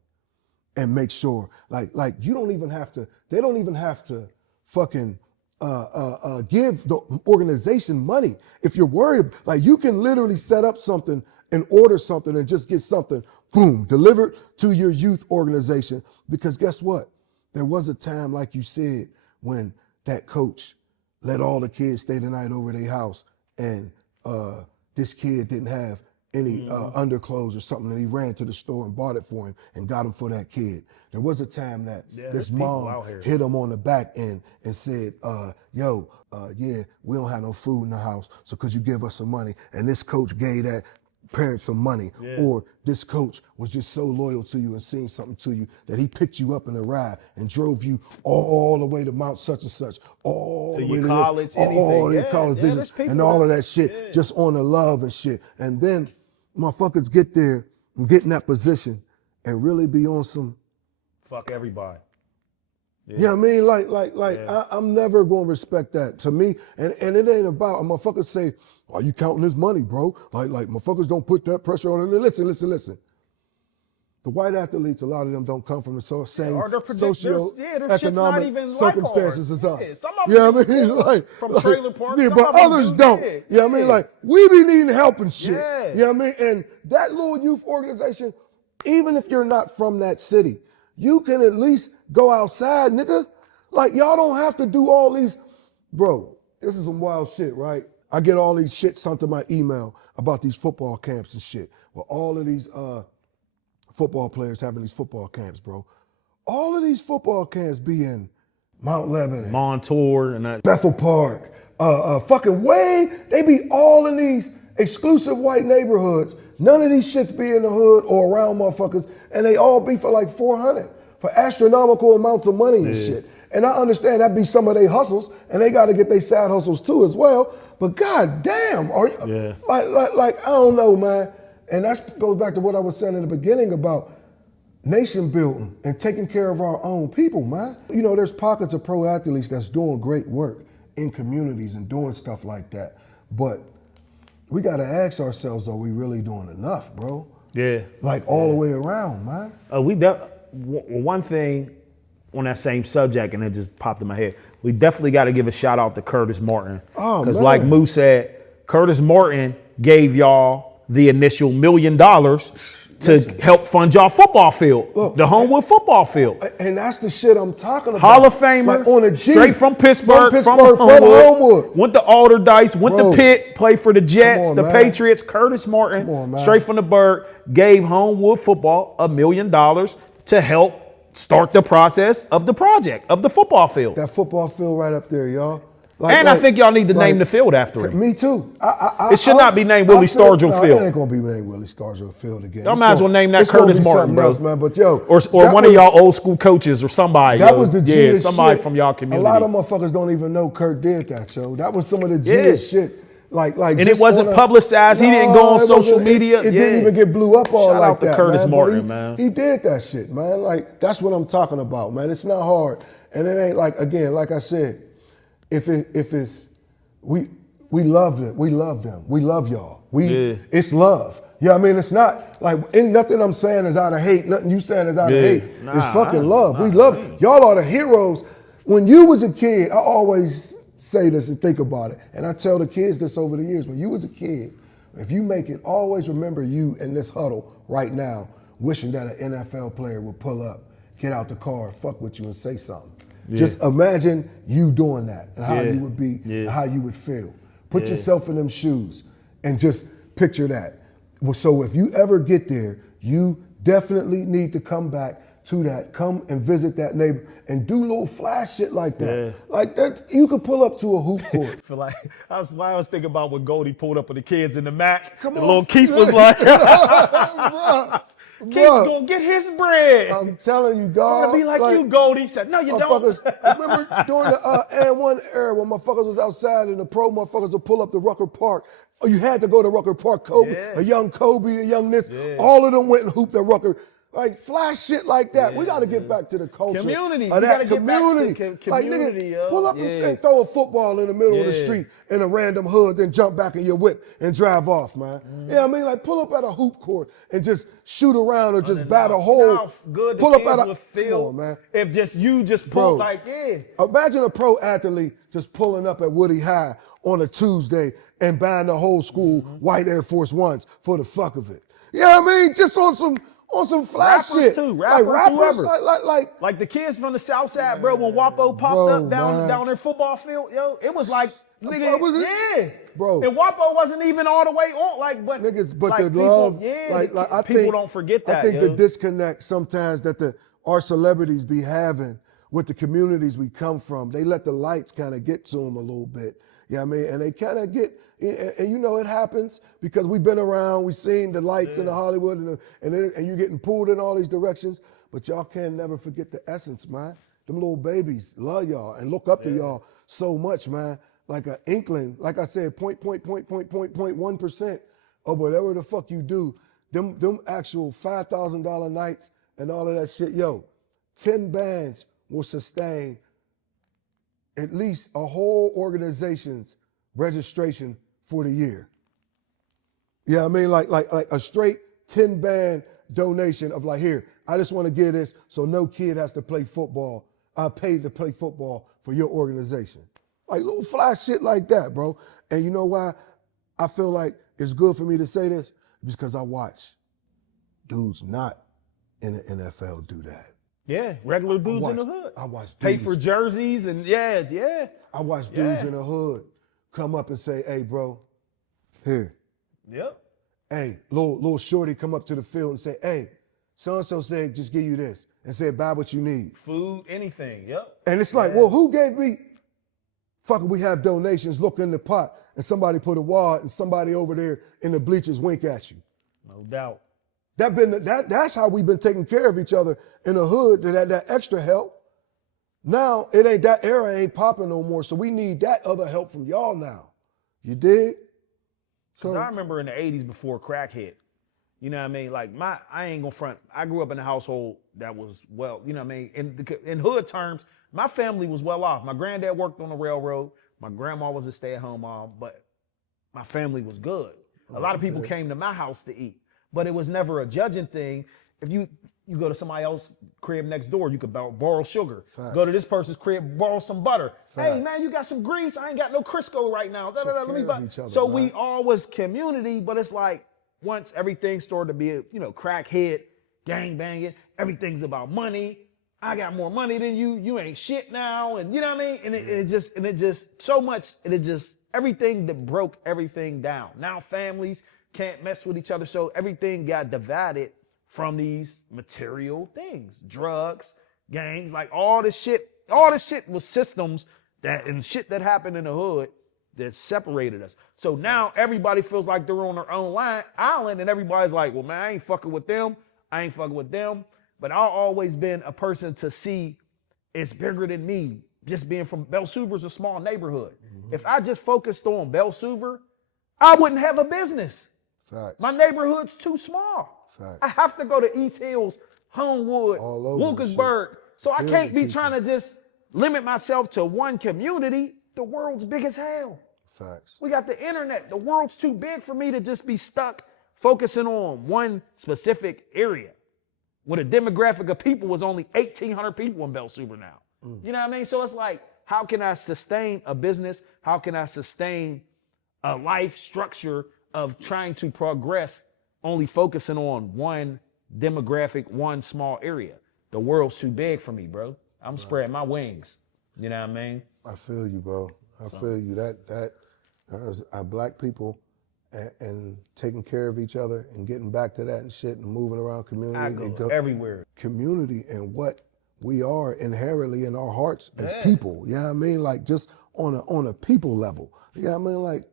And make sure, like you don't even have to, they don't even have to fucking give the organization money. If you're worried, like you can literally set up something and order something and just get something, boom, delivered to your youth organization. Because guess what? There was a time, like you said, when that coach let all the kids stay the night over their house and this kid didn't have any underclothes or something, and he ran to the store and bought it for him and got him for that kid. There was a time that this mom hit him on the back end and said, yeah, we don't have no food in the house, so could you give us some money? And this coach gave that parent some money. Or this coach was just so loyal to you and seen something to you that he picked you up in a ride and drove you all the way to Mount such and such, all to the way your to college, all anything. their college visits and all of that shit, just on the love and shit. And then motherfuckers get there and get in that position and really be on some fuck everybody. Yeah, I mean, I'm never going to respect that. To me, and it ain't about, motherfuckers say, are you counting his money, bro? Like motherfuckers don't put that pressure on him. Listen. The white athletes, a lot of them don't come from the same socioeconomic circumstances as us. Yeah, I mean? From trailer parks. Yeah, but others don't. Yeah, I mean, like, we be needing help and shit. Yeah. You know what I mean? And that little youth organization, even if you're not from that city, you can at least go outside, nigga. Like, y'all don't have to do all these. Bro, this is some wild shit, right? I get all these shit sent to my email about these football camps and shit. Well, all of these football players having these football camps, bro. All of these football camps be in Mount Lebanon, Montour, and that. Bethel Park, fucking Wayne. They be all in these exclusive white neighborhoods. None of these shits be in the hood or around motherfuckers, and they all be for like $400 for astronomical amounts of money and shit. And I understand that be some of their hustles, and they got to get their side hustles too as well. But god damn, are you like I don't know, man. And that goes back to what I was saying in the beginning about nation building and taking care of our own people, man. You know, there's pockets of pro athletes that's doing great work in communities and doing stuff like that. But we got to ask ourselves, are we really doing enough, bro? Yeah. Like all the way around, man. One thing on that same subject, and it just popped in my head, we definitely got to give a shout out to Curtis Martin. Because like Moose said, Curtis Martin gave y'all the initial $1 million to help fund y'all football field, the Homewood football field. And that's the shit I'm talking about. Hall of Famer, like on a G, straight from Pittsburgh, from Homewood. Went to Alderdice, went to Pitt, played for the Jets, the Patriots. Curtis Martin, straight from the Bird, gave Homewood football $1 million to help start the process of the project, of the football field. That football field right up there, y'all. I think y'all need to name the field after it. Me too. It should not be named Willie Stargell Field. It ain't gonna be named Willie Stargell Field again. Y'all might as well name that Curtis Martin, bro. Else, man. But yo, or one of y'all old school coaches or somebody. That was the G somebody shit. From y'all community. A lot of motherfuckers don't even know Kurt did that, yo. That was some of the G shit. And it wasn't publicized. He didn't go on social media. It didn't even get blew up all Shout like out to that, Curtis man. Martin, man. He did that shit, man. Like, that's what I'm talking about, man. It's not hard. And it ain't like, again, like I said, if it's, we love them. We love them. We love y'all. It's love. Yeah, I mean, it's not like, ain't nothing I'm saying is out of hate. Nothing you saying is out of hate. It's fucking love. We love y'all. Are the heroes. When you was a kid, I always say this and think about it, and I tell the kids this over the years. When you was a kid, if you make it, always remember you in this huddle right now, wishing that an NFL player would pull up, get out the car, fuck with you, and say something. Just imagine you doing that and how you would be, and how you would feel. Put yourself in them shoes and just picture that. Well, so if you ever get there, you definitely need to come back to that. Come and visit that neighbor and do little flash shit like that. Like that, you could pull up to a hoop court. Feel like I was thinking about when Goldie pulled up with the kids in the Mac. Come on, on, little Keith was like, Bruh, Keith's gonna get his bread. I'm telling you, dog. I'm gonna be like you, Goldie. He said, no, you don't. Remember during the and one era when motherfuckers was outside and the pro motherfuckers would pull up to Rucker Park. Oh, you had to go to Rucker Park. Kobe, a young this. All of them went and hooped at Rucker. Like flash shit like that. We got to get back to the culture Community. of We that gotta get back to community. Like community, nigga, yo. pull up Yeah. and throw a football in the middle of the Yeah. street in a random hood, then jump back in your whip and drive off, man. You know what I mean? Like pull up at a hoop court and just shoot around or just bat a You know hole. how good the Pull up kids at a would feel come on, man. if just you just Bro. pull like, yeah. Imagine a pro athlete just pulling up at Woody High on a Tuesday and buying the whole school white Air Force Ones for the fuck of it. You know what I mean? Just on some flash Rappers shit. too, like rappers, whoever. like Like the kids from the South Side, bro, when Wapo popped Bro, up down man. their football field, yo, it was like, nigga, was it? yeah. Bro. And Wapo wasn't even all the way on, like, but niggas, but like the people, love, yeah, like I people think, don't forget that, I think yo. the disconnect sometimes that our celebrities be having with the communities we come from, they let the lights kind of get to them a little bit. You know what I mean? And they kind of get, and you know it happens because we've been around, we've seen the lights in the Hollywood and you're getting pulled in all these directions, but y'all can never forget the essence, man. Them little babies love y'all and look up to y'all so much, man. Like an inkling, like I said, 0.1% of whatever the fuck you do, them actual $5,000 nights and all of that shit, yo, 10 bands will sustain at least a whole organization's registration for the year. Yeah, I mean, like a straight 10 band donation of like, here, I just want to give this so no kid has to play football. I paid to play football for your organization. Like little flash shit like that, bro. And you know why I feel like it's good for me to say this? Because I watch dudes not in the NFL do that. Yeah, regular dudes in the hood. I watch dudes. Pay for jerseys and yeah. I watch dudes in the hood come up and say, hey, bro, here. Yep. Hey, little shorty come up to the field and say, hey, so-and-so said just give you this and said buy what you need. Food, anything, yep. And it's like, well, who gave me? Fucking we have donations, look in the pot, and somebody put a wad and somebody over there in the bleachers wink at you. No doubt. That's how we've been taking care of each other in the hood, that extra help. Now, that era ain't popping no more, so we need that other help from y'all now. You dig? Because I remember in the 80s before crack hit, you know what I mean? Like I ain't gonna front. I grew up in a household that was well, you know what I mean? In hood terms, my family was well off. My granddad worked on the railroad. My grandma was a stay-at-home mom, but my family was good. A lot of people came to my house to eat, but it was never a judging thing. If you go to somebody else's crib next door, you could borrow sugar. Facts. Go to this person's crib, borrow some butter. Hey, Facts. man, you got some grease? I ain't got no Crisco right now. Take Let me care buy. of each other, So man. we all was community, but it's like once everything started to be, crackhead, gang banging, everything's about money. I got more money than you. You ain't shit now, and you know what I mean. And it just so much. It just everything that broke everything down. Now families can't mess with each other, so everything got divided from these material things, drugs, gangs, like all this shit. All this shit was systems and shit that happened in the hood that separated us. So now everybody feels like they're on their own island, and everybody's like, well, man, I ain't fucking with them. I ain't fucking with them. But I've always been a person to see it's bigger than me. Just being from Belle Suver's a small neighborhood. Mm-hmm. If I just focused on Belle Suver, I wouldn't have a business. Facts. My neighborhood's too small. Facts. I have to go to East Hills, Homewood, All over Wilkinsburg. So I can't be people. trying to just limit myself to one community. The world's big as hell. Facts. We got the internet. The world's too big for me to just be stuck focusing on one specific area. With a demographic of people was only 1,800 people in Belle Suver now. You know what I mean? So it's like, how can I sustain a business? How can I sustain a life structure of trying to progress only focusing on one demographic, one small area? The world's too big for me, bro. I'm spreading my wings. You know what I mean? I feel you, bro. I feel you. That our black people and taking care of each other and getting back to that and shit and moving around community. I go everywhere. Community and what we are inherently in our hearts as people. You know what I mean? Like just on a people level. You know what I mean? Like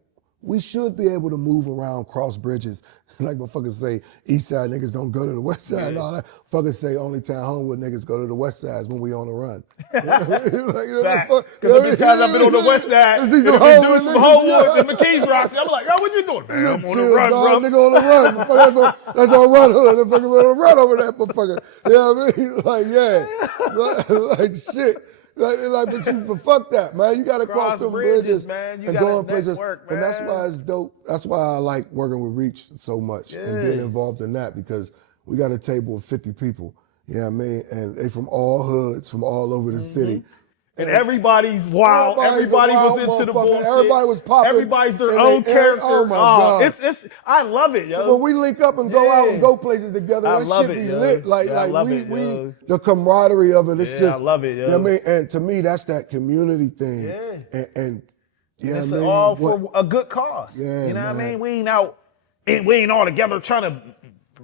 we should be able to move around, cross bridges. Like motherfuckers say, East Side niggas don't go to the West Side and all that. Fuckers say only time Homewood niggas go to the West Side is when we on the run. Facts. Because many times I've been on the West Side, and some if we do some Homewoods and McKees Rocks, I'm like, yo, what you doing? Man, I'm on the run, bro. Nigga on the run. That's on run hood. The fucking on the run over that motherfucker. You know what I mean? Like, yeah. Like shit. But fuck that, man. You gotta cross some bridges, man. You and gotta go in places. network, man. And that's why it's dope. That's why I like working with Reach so much and getting involved in that, because we got a table of 50 people. You know what I mean? And they from all hoods, from all over the city. And everybody's wild. Everybody was into the bullshit. Everybody was popping. Everybody's their own character. Oh my God. It's I love it, yo. When we link up and go out and go places together, I that love shit it, be yo. lit. Like, Yeah, I love it, we yo. the camaraderie of it. It's Yeah, just I love it, yo. You know what I mean? And to me, that's that community thing. Yeah. And yeah, It's I mean, all for a good cause. Yeah, you know what I man. mean? We ain't out, we ain't all together trying to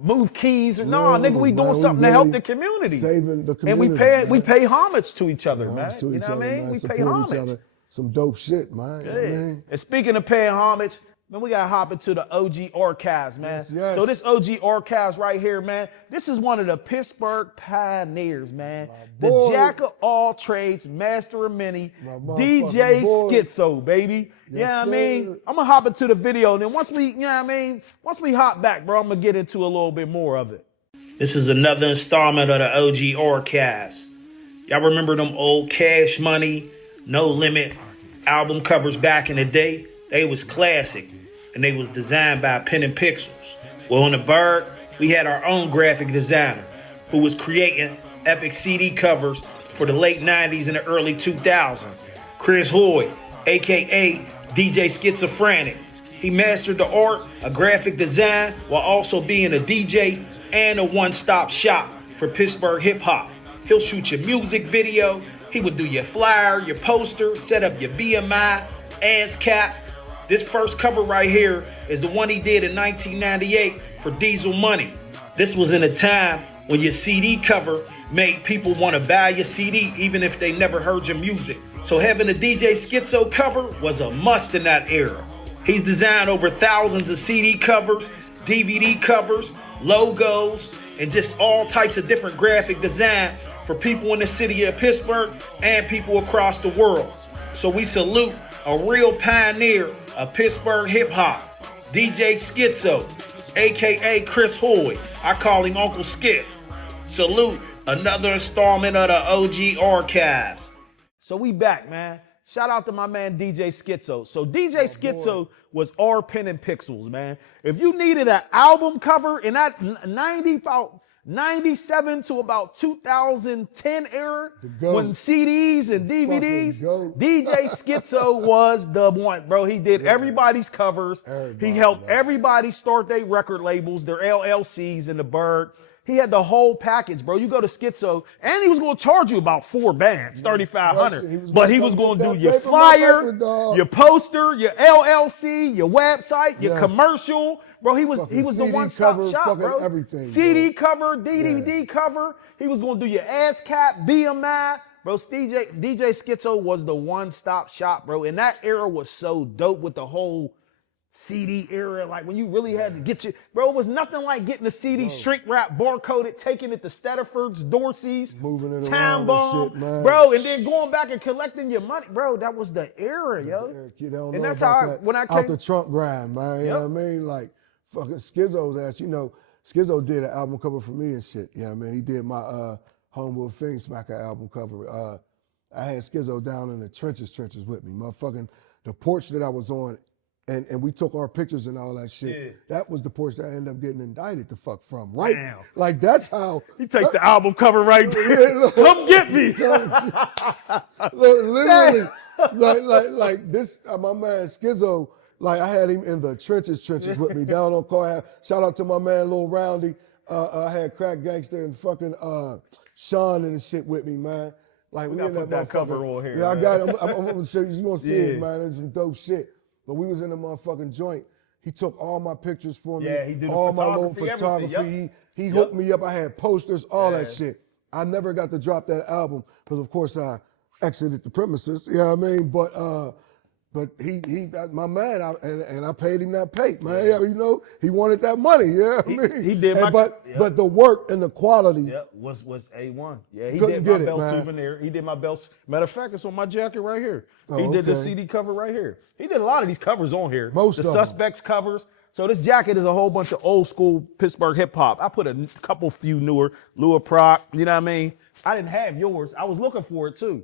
move keys. No, nigga, we doing man, we something to help really the community. saving the And community, we man. pay homage to each other, man. To You each know what I other, mean? man. We pay Support each homage. other. Some dope shit, man. You know what I Yeah. mean? And speaking of paying homage, man, we gotta hop into the OG archives, man. Yes. So this OG archives right here, man, this is one of the Pittsburgh pioneers, man. The boy. jack of all trades, master of many, My motherfucking DJ boy. Schizo, baby. Yes, Yeah, I mean, sir. I'm gonna hop into the video, and then once we hop back, bro, I'm gonna get into a little bit more of it. This is another installment of the OG Archives. Y'all remember them old Cash Money, No Limit album covers back in the day? They was classic, and they was designed by Pen and Pixels. Well, in the Bird, we had our own graphic designer who was creating epic CD covers for the late 90s and the early 2000s. Chris Hoy, aka DJ Schizophrenic. He mastered the art of graphic design while also being a DJ and a one-stop shop for Pittsburgh hip-hop. He'll shoot your music video, he would do your flyer, your poster, set up your BMI, ASCAP. This first cover right here is the one he did in 1998 for Diesel Money. This was in a time when your CD cover made people want to buy your CD even if they never heard your music. So having a DJ Schizo cover was a must in that era. He's designed over thousands of CD covers, DVD covers, logos, and just all types of different graphic design for people in the city of Pittsburgh and people across the world. So we salute a real pioneer of Pittsburgh hip hop, DJ Schizo, aka Chris Hoy. I call him Uncle Skits. Salute another installment of the OG Archives. So we back, man. Shout out to my man DJ Schizo. So DJ Schizo was our Pen and Pixels, man. If you needed an album cover in that 97 to about 2010 era, goat. when CDs and DVDs, Fucking goat. DJ Schizo was the one, bro. He did everybody's covers. Everybody, He helped man. everybody start their record labels, their LLCs in the Bird. He had the whole package, bro. You go to Schizo, and he was going to charge you about 4 bands, $3,500. But he was going to do your flyer, your poster, your LLC, your website, your Yes. commercial. Bro, he was Fucking the CD one-stop cover, shop, fucking bro. everything, CD bro. cover, DVD cover. He was going to do your ASCAP, BMI. Bro, DJ Schizo was the one-stop shop, bro. And that era was so dope with the whole CD era, like when you really had to get your, bro, it was nothing like getting the CD shrink wrap, barcoded, taking it to Stedford's, Dorsey's, Moving it Time around and Bomb, shit, man. bro, and then going back and collecting your money, bro. That was the era, yo. You don't And know that's about how that when I out came, the trunk grind, man. You know what I mean? Like fucking Schizo's ass. You know, Schizo did an album cover for me and shit. You know what I mean? He did my Homewood Fiend Smacker album cover. I had Schizo down in the trenches with me. Motherfucking the porch that I was on, and we took our pictures and all that shit. Yeah. That was the porch that I ended up getting indicted the fuck from. Right? Damn. Like that's how he takes the album cover right there. Come get me. Look, literally, like this, my man Schizo, like I had him in the trenches with me down on Car. Shout out to my man Lil Roundy. I had Crack Gangster and fucking Sean and the shit with me, man. Like we gotta in put that cover motherfucker- on here, Yeah, I man. got it. I'm gonna show you. You gonna see Yeah. it, man. It's some dope shit. But we was in the motherfucking joint. He took all my pictures for me. Yeah, he did the all my little photography, everything. photography. Yep. He hooked me up. I had posters, all that shit. I never got to drop that album because, of course, I exited the premises. You know what I mean? But But my man, and I paid him that pay, man. Yeah. You know, he wanted that money. Yeah, I mean, he did but the work and the quality. Yeah, was A1. Yeah, he Couldn't did my get it, Bell man. souvenir. He did my Bell. Matter of fact, it's on my jacket right here. He Oh, did the okay. CD cover right here. He did a lot of these covers on here. Most the of them. Suspects covers. So this jacket is a whole bunch of old school Pittsburgh hip hop. I put a couple few newer, Lua Proc. You know what I mean? I didn't have yours. I was looking for it too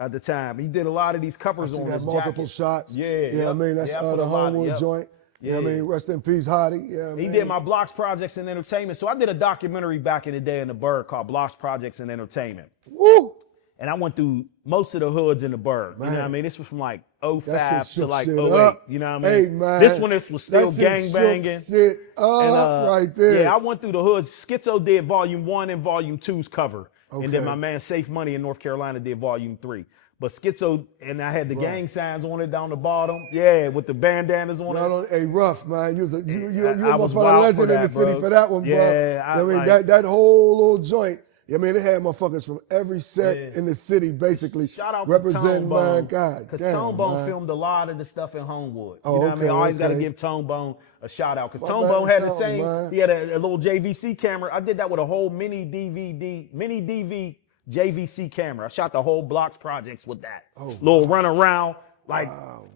at the time. He did a lot of these I covers see on that his multiple jacket. shots. Yeah, I yep. mean, that's Yeah, I put the a lot of- Homewood yep. joint. Yeah. I mean, rest in peace, Hottie. Yeah, He did my Blocks Projects and Entertainment. So I did a documentary back in the day in the Burgh called Blocks Projects and Entertainment. Woo! And I went through most of the hoods in the Burgh. You know what I Man. mean? This was from like That 05 shit to shook like shit 08. up. You know what I mean? Hey, man. This one was still That shit gang banging. shook shit up right there. Yeah, I went through the hoods. Schizo did Volume 1 and Volume 2's cover. And then Okay. my man Safe Money in North Carolina did Volume 3. But Schizo, and I had the gang signs on it down the bottom. Yeah, with the bandanas on it. Hey, rough, man. You was a I was motherfucking wild for legend in the that, city bro. for that one, bro. Yeah, I mean, like- that whole little joint. I mean, it had motherfuckers from every set Yeah. in the city basically Shout out representing to Tone Bone. mankind. Because Damn, Tone Bone man. filmed a lot of the stuff in Homewood. Oh, You know what I mean? I okay, always got to okay. give Tone Bone a shout out. Because My Tone man Bone had the Tone, same, man. he had a little JVC camera. I did that with a whole mini DV JVC camera. I shot the whole Blocks Projects with that. Oh, little run around. Like,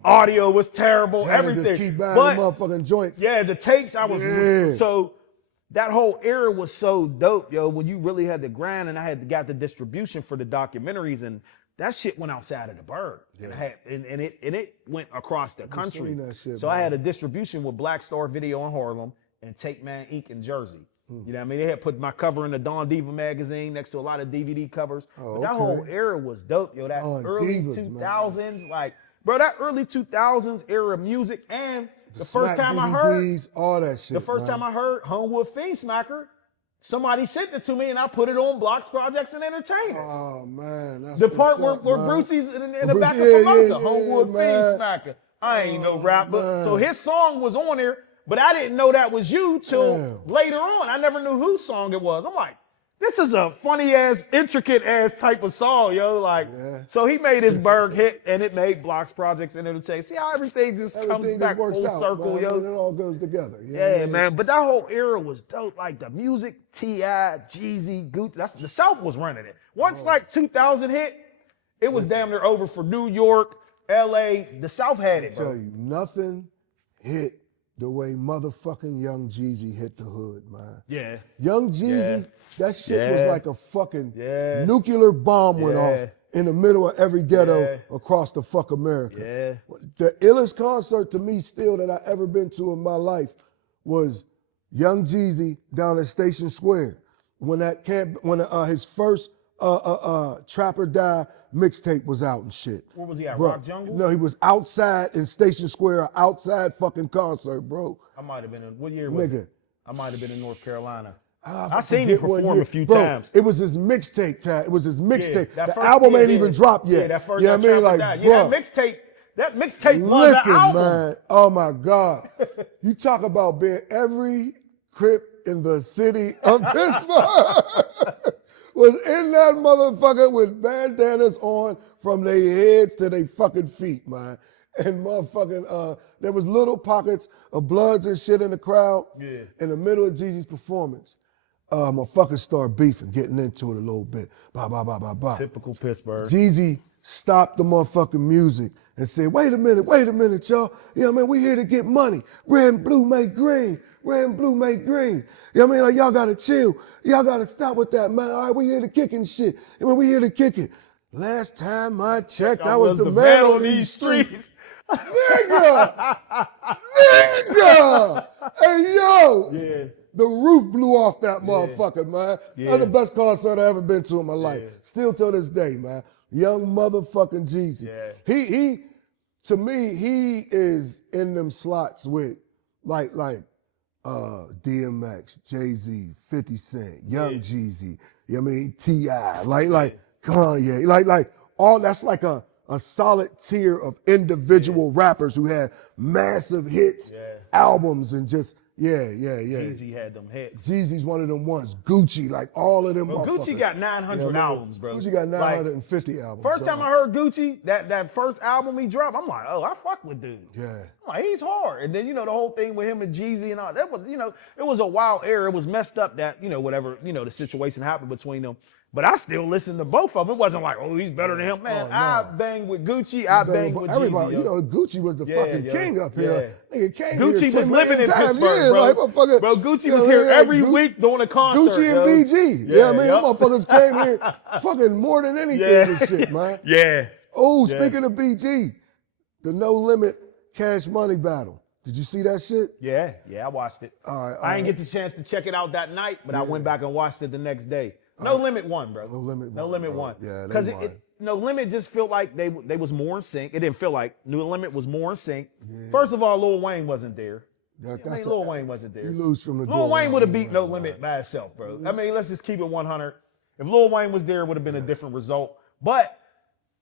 audio was terrible, Had to everything. just keep buying But, the motherfucking joints. yeah, the tapes, I was, Yeah. so that whole era was so dope, yo, when you really had to grind, and I had got the distribution for the documentaries, and that shit went outside of the Burgh. And, it went across the country. seen that shit, So I man. had a distribution with Black Star Video in Harlem and Tape Man Inc. in Jersey. You know what I mean? They had put my cover in the Dawn Diva magazine next to a lot of DVD covers. Oh, But that okay. whole era was dope, yo. That Dawn early Divas, 2000s, like, bro, that early 2000s era of music, and the first Smack time I heard, DVDs, all that shit. the first time I heard Homewood Fiend Smacker, somebody sent it to me, and I put it on Blocks Projects and Entertainment. Oh man, that's The part what's where up, man. Brucey's in the Brucey- back of yeah, Formosa, yeah, Homewood man. Fiend Smacker. I ain't no rapper. man. So his song was on there, but I didn't know that was you till Damn. later on. I never knew whose song it was. I'm like, this is a funny ass, intricate ass type of song, yo. Like, Yeah. so he made his Berg hit, and it made Blocks Projects and Entertainment. See how everything just comes Everything back just works full out, circle, man. yo. It all goes together. You know Yeah, what I mean? man. But that whole era was dope. Like the music, T.I., Jeezy, Gucci. That's the South was running it. Once like 2000 hit, it was damn near over for New York, L.A. The South had it, Tell bro. you, nothing hit the way motherfucking Young Jeezy hit the hood, man. Yeah. Young Jeezy, that shit was Yeah. like a fucking Yeah. nuclear bomb went Yeah. off in the middle of every ghetto Yeah. across the fuck America. Yeah. The illest concert to me still that I ever been to in my life was Young Jeezy down at Station Square when his first Trapper Die mixtape was out and shit. Where was he at? Bro, Rock Jungle? No, he was outside in Station Square, outside fucking concert, bro. I might have been in, what year was Nigga. it? I might have been in North Carolina. I I seen him forget what perform year. a few Bro, times. It was his mixtape time. It was his mixtape. that The first- album yeah, ain't yeah. even dropped yet. Yeah, that first you know what I mean? Like, That bro, mixtape was listen, the album. man. Oh my God. You talk about being every crip in the city of Pittsburgh was in that motherfucker with bandanas on from their heads to their fucking feet, man. And motherfucking, there was little pockets of bloods and shit in the crowd. Yeah. In the middle of Jeezy's performance, motherfuckers start beefing, getting into it a little bit. Bah, bah, bah, bah, bah. Typical Pittsburgh. Jeezy stopped the motherfucking music and said, wait a minute, y'all. You know what I mean? We here to get money. Red and blue make green. Red and blue make green. You know what I mean? Like, y'all gotta chill. Y'all gotta stop with that, man. All right, we here to kick and shit. I mean, we here to kick it. Last time I checked, I was the man on these streets. Nigga! Nigga! Hey, yo! Yeah. The roof blew off that motherfucker, man. Yeah. That's the best concert I ever been to in my life. Still till this day, man. Young motherfucking Jeezy. Yeah. He, to me, he is in them slots with like DMX, Jay-Z, 50 Cent, Young Jeezy, you know what I mean, T.I., like Kanye, like all that's like a solid tier of individual rappers who had massive hits, albums, and just Yeah. Jeezy had them hits. Jeezy's one of them ones. Gucci, like all of them. Bro, Gucci motherfuckers. got 900 man. albums, bro. Gucci got Like, 950 albums. First time dog. I heard Gucci, that first album he dropped, I'm like, oh, I fuck with dude. Yeah. I'm like, he's hard. And then, the whole thing with him and Jeezy and all that was, it was a wild era. It was messed up that, whatever, the situation happened between them. But I still listened to both of them. It wasn't like, oh, he's better than him. Man, Oh, I nah. banged with Gucci. I banged with everybody. Jeezy. yo. Gucci was the fucking king up here. Nigga came Gucci here 10 was living in million times. Pittsburgh, Yeah, bro. like, motherfucker, Bro, Gucci you know was what I here mean? every Like, week doing a concert. Gucci and yo. BG. Yeah, I mean, yup. them motherfuckers came here fucking more than anything and shit, man. Yeah. Oh, Yeah. speaking of BG, the No Limit Cash Money battle. Did you see that shit? Yeah, I watched it. All right, I didn't get the chance to check it out that night, but I went back and watched it the next day. No Limit won, bro. No Limit No won, Limit bro. won. Yeah, they Because won. No Limit just felt like they was more in sync. It didn't feel like No Limit was more in sync. First of all, Lil Wayne wasn't there. Lil Wayne wasn't there. You lose from the Lil door, Wayne man. would have beat No Limit by itself, bro. I mean, let's just keep it 100. If Lil Wayne was there, it would have been a different result. But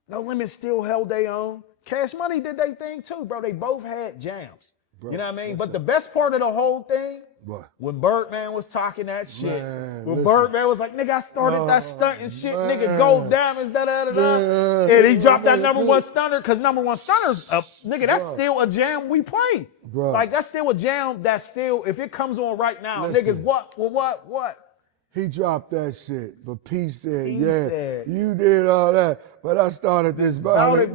No Limit still held their own. Cash Money did their thing too, bro. They both had jams. Bro, you know what I mean? listen. But the best part of the whole thing, What? when Birdman was talking that shit, Man, when listen. Birdman was like, nigga, I started that stunt and shit, nigga, man. gold diamonds, Man. and he dropped that Man, number dude. one stunner, because number one stunner's nigga, that's still a jam we play. Bro. Like, that's still a jam that's still, if it comes on right now, Listen. niggas, what? He dropped that shit, but P said, He yeah, said- you did all that, but I started this Bout it,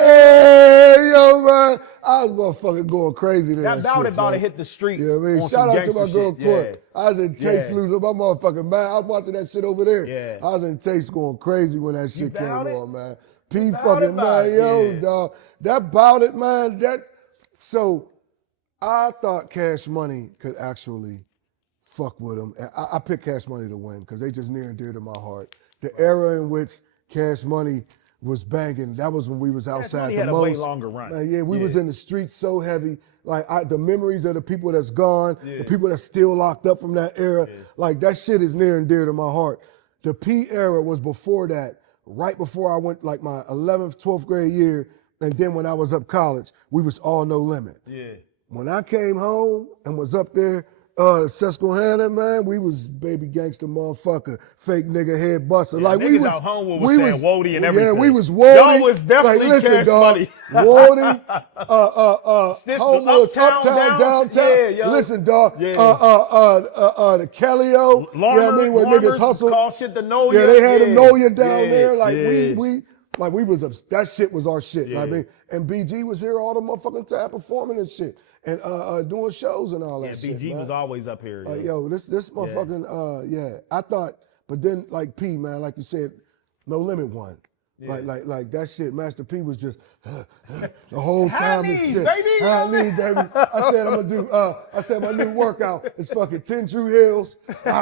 Hey, yo, man. I was motherfucking going crazy to that That shit, about to son. hit the streets. Yeah, I mean, on shout some out to gangster my girl shit. Court. I was in Taste Yeah. losing my motherfucking mind. I was watching that shit over there. Yeah. I was in Taste going crazy when that shit came bout it? on, man. P bout fucking about man, it? yo, Yeah. dog. That bout it, man. So I thought Cash Money could actually fuck with him. And I picked Cash Money to win because they just near and dear to my heart. The era in which Cash Money was banging, that was when we was outside Money the had a most. way longer run. Man, yeah, we Yeah. was in the streets so heavy. Like the memories of the people that's gone, the people that's still locked up from that era, like that shit is near and dear to my heart. The P era was before that, right before I went like my 11th, 12th grade year, and then when I was up college, we was all No Limit. Yeah. When I came home and was up there, Susquehanna, man, we was baby gangster motherfucker, fake nigga head buster. Yeah, Like we niggas was, out Homewood was saying Wody and Yeah, everything. we was Wody. Y'all was definitely like, listen, Cash dog, Money. Wody, This Homewood's uptown, downtown. yeah, yo. Listen, dog, Yeah. The Kellyo, you know what I mean, where niggas hustle. Call shit the know Yeah, they had them know you down Yeah, there. Like yeah. we was that shit was our shit. You know what I Yeah. mean, and BG was here all the motherfucking time performing and shit, and doing shows and all that Yeah, shit. BG man. was always up here. Like, yo, this motherfucking yeah. I thought, but then like P, man, like you said, No Limit won. Like that shit. Master P was just the whole time. and knees, shit. baby. High knees, baby. I said I'm gonna do. I said my new workout is fucking 10 True Hills. Then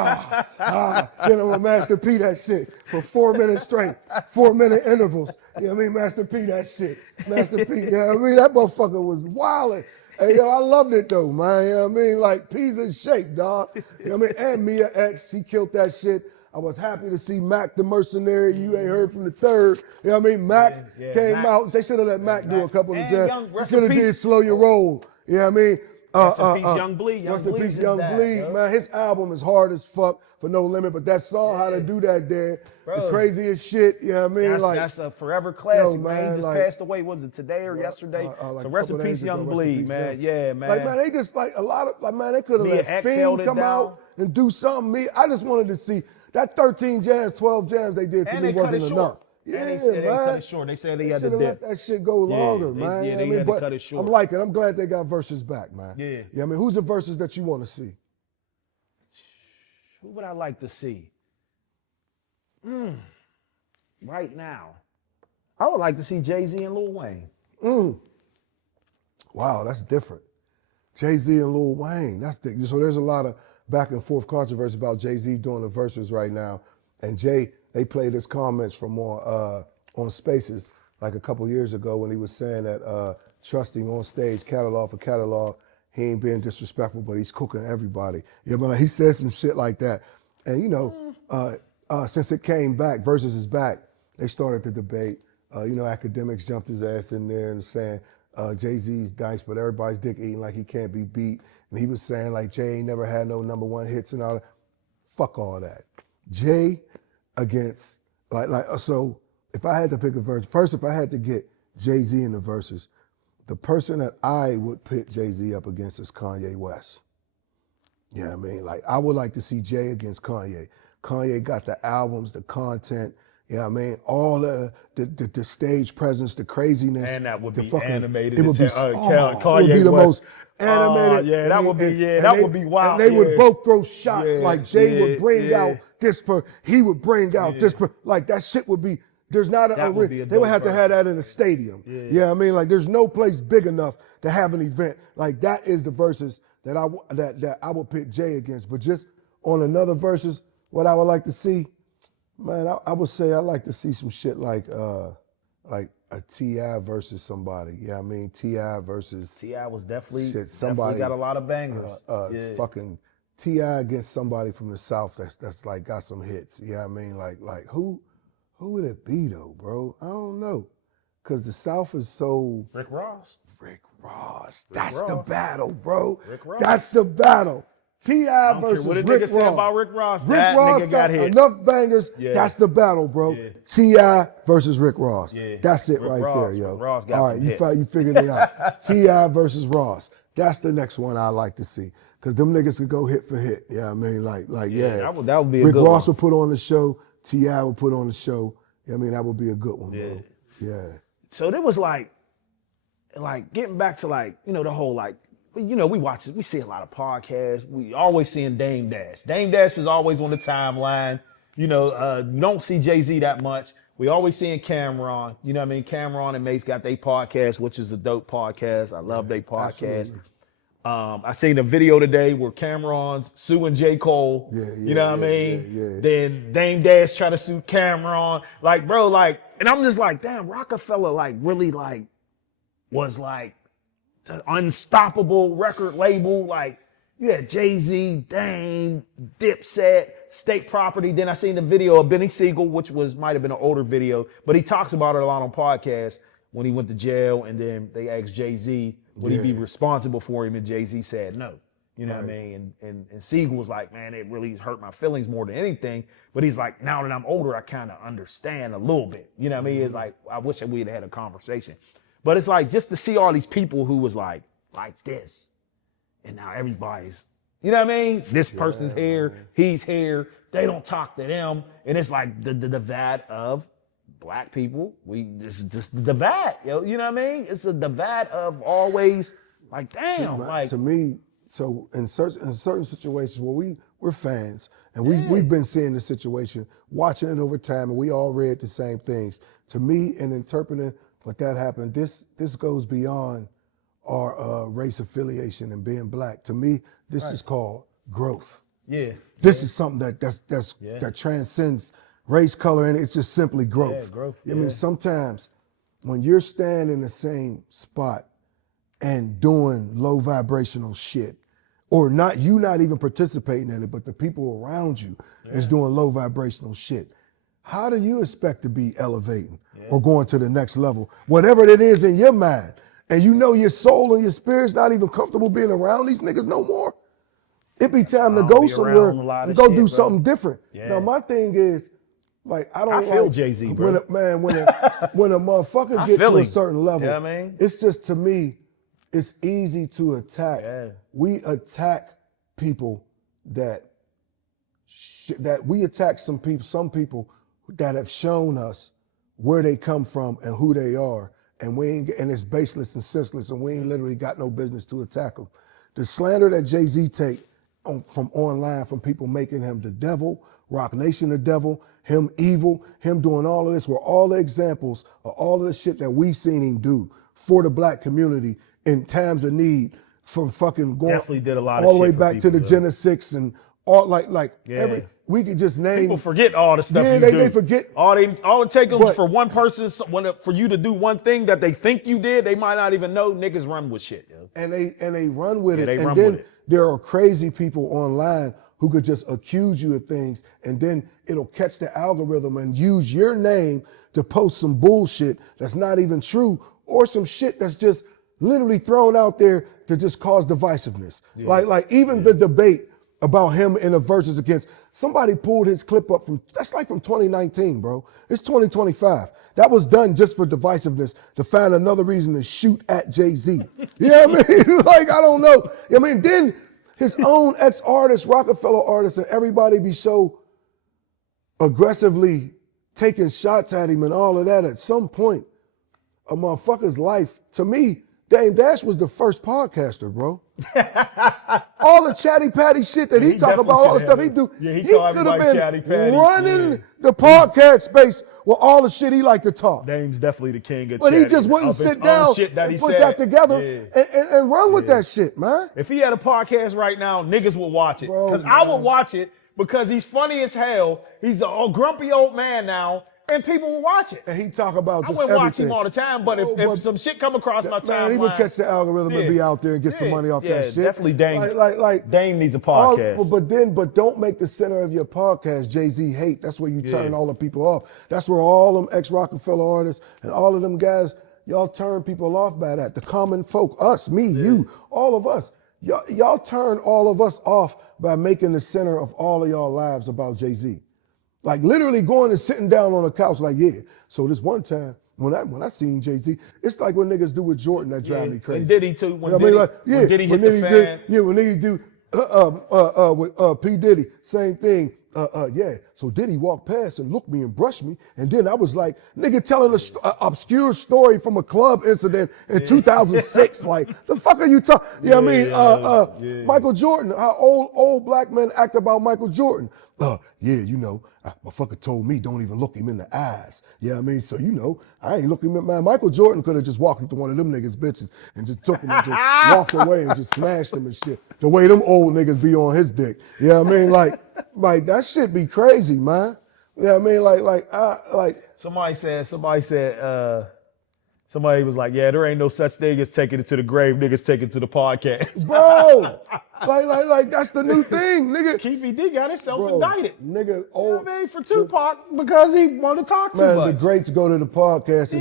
I'm gonna Master P that shit for 4 minutes straight, 4-minute intervals. You know what I mean? Master P that shit. Master P. You know what I mean? That motherfucker was wildin'. Hey, yo, I loved it though, man. You know what I mean? Like, P's in shape, dog. You know what I mean? And Mia X, she killed that shit. I was happy to see Mac the Mercenary. You ain't heard from the third. You know what I mean? Mac came Mac. out. They should have let Mac do a couple of And jams. Young- You rest could have in did peace. Slow Your Roll. You know what I mean? Rest in peace, Young Bleed. Young Rest in Bleed peace, just Young died, Bleed. yo. Man, his album is hard as fuck for No Limit, but that song, How to Do That there, the Bro. craziest shit. You know what I mean? That's a forever classic, man. man, He just like- passed away. Was it today or yesterday? like So a rest in couple peace, days ago, Young rest in Bleed, peace, man. yeah. Yeah, man. Like, man, they just like a lot of, like, man, they could have Mia let X held Fiend it come down. out and do something. I just wanted to see that 13 jams, 12 jams they did to And me they cut wasn't it enough. short. Yeah, And they said they man. cut it short. They said they had to shoulda dip. let that shit go longer, they- man. yeah, You know they what I mean? had to But cut it short. I'm liking. I'm glad they got verses back, man. Yeah. Yeah. I mean, who's the verses that you want to see? Who would I like to see? Right now, I would like to see Jay-Z and Lil Wayne. Wow, that's different. Jay-Z and Lil Wayne. That's so there's a lot of back and forth controversy about Jay-Z doing the verses right now. And Jay, they played his comments from on Spaces like a couple years ago when he was saying that trust him on stage, catalog for catalog. He ain't being disrespectful, but he's cooking everybody. Yeah, but he said some shit like that. And you know, since it came back, Versus is back, they started the debate. You know, academics jumped his ass in there and saying, Jay-Z's dice, but everybody's dick eating like he can't be beat. And he was saying like Jay ain't never had no #1 hits and all that. Fuck all that. Jay against so if I had to pick a verse, first if I had to get Jay-Z in the verses, the person that I would pit Jay-Z up against is Kanye West. You know what I mean? Like I would like to see Jay against Kanye. Kanye got the albums, the content, you know what I mean? All the stage presence, the craziness. And that would the be fucking, animated. It would be, Kanye it would be the West. most animated. Yeah, that would be, that would be wild. And they would both throw shots. Yeah, like Jay would bring yeah. out this he would bring out this like that shit would be, there's not That would be a they would dope have to have that in a stadium. Yeah. You know what I mean? Like there's no place big enough to have an event. Like that is the verses that I would pit Jay against. But just on another verses, what I would like to see, man, I would say I'd like to see some shit like a T.I. versus somebody. Yeah, I mean T.I. versus T.I. was definitely somebody got a lot of bangers. Fucking T.I. against somebody from the South that's like got some hits. Yeah, I mean like who would it be though, bro? I don't know, cause the South is so Rick Ross. That's the battle, bro. Rick Ross. That's the battle. T.I. versus what Rick the nigga Ross. said about Rick Ross. Rick That Ross nigga got hit. enough bangers. Yeah. That's the battle, bro. Yeah. T.I. versus Rick Ross. Yeah. That's it Rick right Ross. there, yo. Rick Ross got all some right, hits. you figured it out. T.I. versus Ross. That's the next one I like to see. Because them niggas could go hit for hit. Yeah, I mean, yeah. That would be a Rick good Ross one. would put on the show. T.I. would put on the show. Yeah, I mean, that would be a good one, bro. Yeah. So there was like getting back to the whole we watch it. We see a lot of podcasts. We always seeing Dame Dash. Dame Dash is always on the timeline. You don't see Jay-Z that much. We always seeing Cameron. You know what I mean? Cameron and Mace got their podcast, which is a dope podcast. I love their podcast. Absolutely. I seen a video today where Cameron's suing J. Cole. You know what I mean? Yeah. Then Dame Dash try to sue Cameron. And I'm just like, damn, Rockefeller really was the unstoppable record label. Like you had Jay-Z, Dame, Dipset, State Property. Then I seen the video of Benny Siegel, which might have been an older video, but he talks about it a lot on podcasts when he went to jail. And then they asked Jay-Z, would he be responsible for him? And Jay-Z said no. You know what I mean? And Siegel was like, man, it really hurt my feelings more than anything. But he's like, now that I'm older, I kind of understand a little bit. You know what I mean? It's like, I wish that we'd had a conversation. But it's like just to see all these people who was like this. And now everybody's, you know what I mean? This person's here, he's here. They don't talk to them. And it's like the divide of black people. This is just the divide. You know what I mean? It's a divide of always damn. To me, so in certain situations where we're fans and we've been seeing the situation, watching it over time, and we all read the same things. To me, in interpreting what that happened, this goes beyond our race affiliation and being black. To me, this is called growth. Yeah. This is something that transcends race, color, and it's just simply growth. Yeah, growth. I mean, sometimes when you're standing in the same spot and doing low vibrational shit, or not even participating in it, but the people around you is doing low vibrational shit, how do you expect to be elevating or going to the next level? Whatever it is in your mind, and you know your soul and your spirit's not even comfortable being around these niggas no more, it be time to go somewhere and go do something different. Yeah. Now, my thing is, I feel Jay-Z, bro. when a motherfucker get to a certain level, you know what I mean? it's just, to me, it's easy to attack. Yeah. We attack people that we attack some people that have shown us where they come from and who they are, and and it's baseless and senseless, and we ain't literally got no business to attack them. The slander that Jay-Z take from online, from people making him the devil, Rock Nation the devil, him evil, him doing all of this, were all the examples of all of the shit that we seen him do for the black community in times of need, from fucking going Definitely did a lot of all the way shit for back to the people, Gen 6 and all every, we could just name. People forget all the stuff Yeah, you they do. forget. All it takes But- for one person, for you to do one thing that they think you did, they might not even know. Niggas run with shit, yo. And they run with Yeah, it. they And run then with it. there are crazy people online who could just accuse you of things, and then it'll catch the algorithm and use your name to post some bullshit that's not even true, or some shit that's just literally thrown out there to just cause divisiveness. Like even the debate about him in the verses against, somebody pulled his clip up that's like from 2019, bro. It's 2025. That was done just for divisiveness, to find another reason to shoot at Jay-Z. You know what I mean? Like, I don't know. I mean, then his own ex-artists, Rockefeller artists, and everybody be so aggressively taking shots at him and all of that. At some point, a motherfucker's life, to me, Dame Dash was the first podcaster, bro. All the chatty patty shit that he talk about, all the stuff he do, he could have been running the podcast space with all the shit he like to talk. Dame's definitely the king of but chatty. he just wouldn't sit down and put that together and run with that shit, man. If he had a podcast right now, niggas would watch it. Because I would watch it because he's funny as hell. He's a grumpy old man now. And people will watch it. And he talk about just everything. I wouldn't everything. watch him all the time, but if some shit come across my timeline, he would catch the algorithm and be out there and get some money off that shit. Definitely Dame. Like Dame needs a podcast. But don't make the center of your podcast Jay-Z hate. That's where you turn all the people off. That's where all them ex-Rockefeller artists and all of them guys, y'all turn people off by that. The common folk, us, me, you, all of us. Y'all turn all of us off by making the center of all of y'all lives about Jay-Z. Like literally going and sitting down on a couch like, so this one time when I seen Jay-Z, it's like what niggas do with Jordan that drive me crazy. And Diddy too. When Diddy hit the fan. When Diddy do with P. Diddy, same thing. So Diddy walked past and looked me and brushed me. And then I was like, nigga telling an obscure story from a club incident in 2006. Like, the fuck are you talking? Michael Jordan, how old black men act about Michael Jordan. My fucker told me don't even look him in the eyes. Yeah, I mean, so I ain't looking at man. Michael Jordan could have just walked into one of them niggas bitches and just took him and just walked away and just smashed him and shit. The way them old niggas be on his dick. Yeah, I mean, like that shit be crazy, man. Yeah, I mean, like somebody was like, yeah, there ain't no such thing as taking it to the grave. Niggas take it to the podcast. Bro, like that's the new thing, nigga. Keefy D got himself indicted. Nigga, you know what I mean? For Tupac because he wanted to talk too much. Man, the greats go to the podcast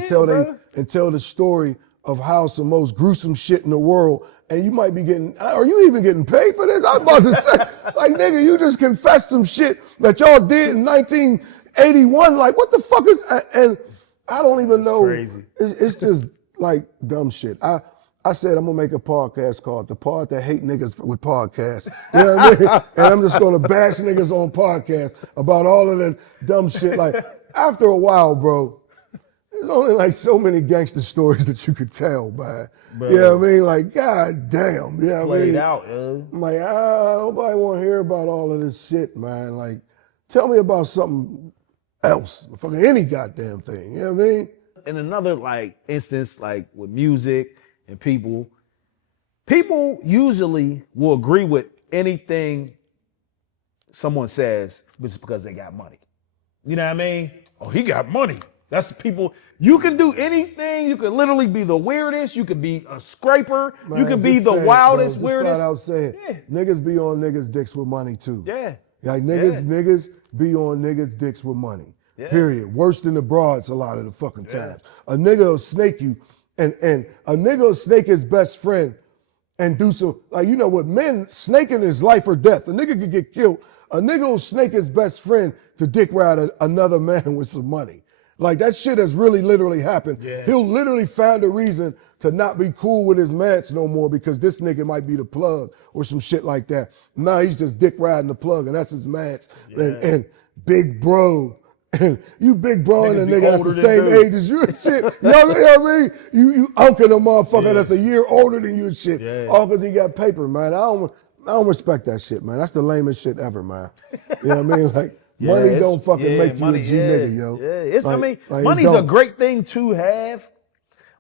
and tell the story of how some most gruesome shit in the world. And you might be are you even getting paid for this? I was about to say, like, nigga, you just confessed some shit that y'all did in 1981. Like, what the fuck is, and I don't even know. Crazy. It's just like dumb shit. I said I'm gonna make a podcast called The Pod That Hate Niggas with Podcasts. You know what I mean? And I'm just gonna bash niggas on podcasts about all of that dumb shit. Like, after a while, bro, there's only like so many gangster stories that you could tell, man. You know what I mean? Like, god damn. You know what I mean? Out, I'm like, nobody wanna hear about all of this shit, man. Like, tell me about something else. Fucking any goddamn thing. You know what I mean? In another instance, like with music and people usually will agree with anything someone says just because they got money. You know what I mean? Oh, he got money. That's people. You can do anything. You can literally be the weirdest. You could be a scraper. Man, you could be the wildest, bro, weirdest. Flat out saying, niggas be on niggas' dicks with money too. Yeah. Like niggas be on niggas' dicks with money. Yeah. Period. Worse than the broads a lot of the fucking times. A nigga will snake you and a nigga will snake his best friend and do some, like, you know what, men snaking is life or death. A nigga could get killed. A nigga will snake his best friend to dick ride another man with some money. Like, that shit has really literally happened. Yeah. He'll literally find a reason to not be cool with his mats no more because this nigga might be the plug or some shit like that. Nah, he's just dick riding the plug and that's his mats. Yeah. And big bro. And you big bro and a nigga that's the same age as you and shit. You know what I mean? You unking a motherfucker that's a year older than you and shit. Yeah. All because he got paper, man. I don't respect that shit, man. That's the lamest shit ever, man. You know what I mean? Like, money don't fucking make you a G nigga, yo. Yeah, money's a great thing to have,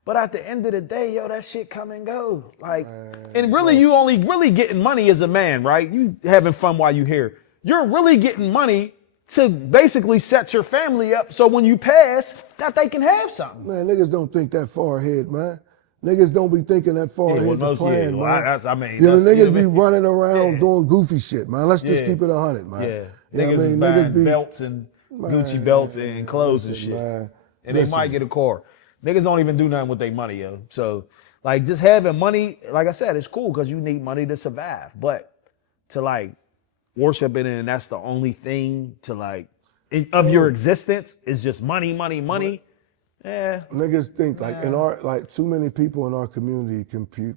but at the end of the day, yo, that shit come and go. Like, and really, you only really getting money as a man, right? You having fun while you here. You're really getting money to basically set your family up so when you pass, that they can have something. Man, niggas don't think that far ahead, man. Niggas don't be thinking that far ahead to plan, man. Niggas be running around doing goofy shit, man. Let's just keep it 100, man. Yeah. Niggas be belts and Gucci belts and clothes and shit. And they might get a car. Niggas don't even do nothing with their money, yo. So Like just having money, like I said, it's cool because you need money to survive. But to like worship it and that's the only thing to like of your existence is just money, money, money. Yeah. Niggas think like in our like too many people in our community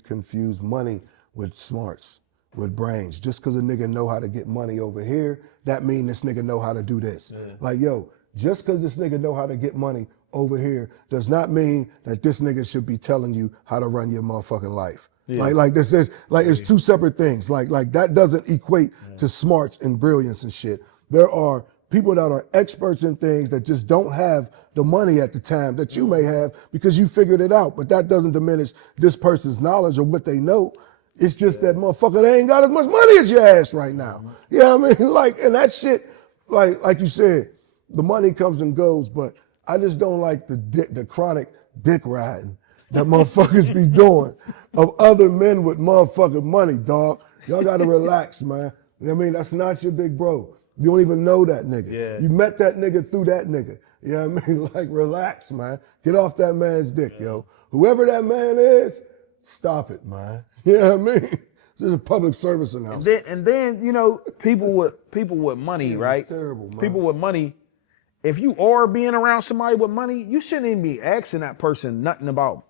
confuse money with smarts, with brains. Just because a nigga know how to get money over here, that mean this nigga know how to do this. Like yo, just because this nigga know how to get money over here does not mean that this nigga should be telling you how to run your motherfucking life. Like this is like it's two separate things. Like that doesn't equate to smarts and brilliance and shit. There are people that are experts in things that just don't have the money at the time that you may have because you figured it out. But that doesn't diminish this person's knowledge or what they know. It's just that motherfucker, they ain't got as much money as your ass right now. You know what I mean? Like, and that shit, like you said, the money comes and goes, but I just don't like the chronic dick riding that motherfuckers be doing of other men with motherfucking money, dog. Y'all gotta relax, man. You know what I mean? That's not your big bro. You don't even know that nigga. Yeah. You met that nigga through that nigga. You know what I mean? Like, relax, man. Get off that man's dick, yo. Whoever that man is, stop it, man. You know what I mean? This is a public service announcement. And then you know, people with money, right? Terrible, man. People with money, if you are being around somebody with money, you shouldn't even be asking that person nothing about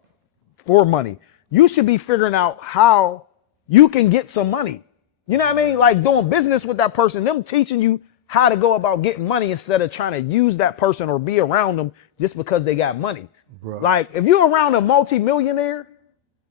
for money. You should be figuring out how you can get some money. You know what I mean? Like doing business with that person, them teaching you how to go about getting money instead of trying to use that person or be around them just because they got money. Bruh. Like if you're around a multi-millionaire,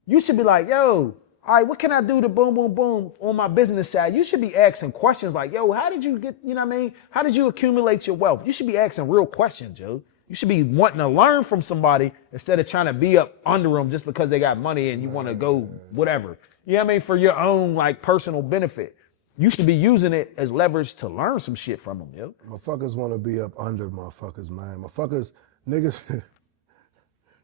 you should be like, yo, all right, what can I do to boom, boom, boom on my business side? You should be asking questions like, yo, how did you get, you know what I mean? How did you accumulate your wealth? You should be asking real questions, Joe. You should be wanting to learn from somebody instead of trying to be up under them just because they got money and you want to go whatever. You know what I mean? For your own like personal benefit. You should be using it as leverage to learn some shit from them, yo. Motherfuckers want to be up under motherfuckers, man. Motherfuckers, niggas,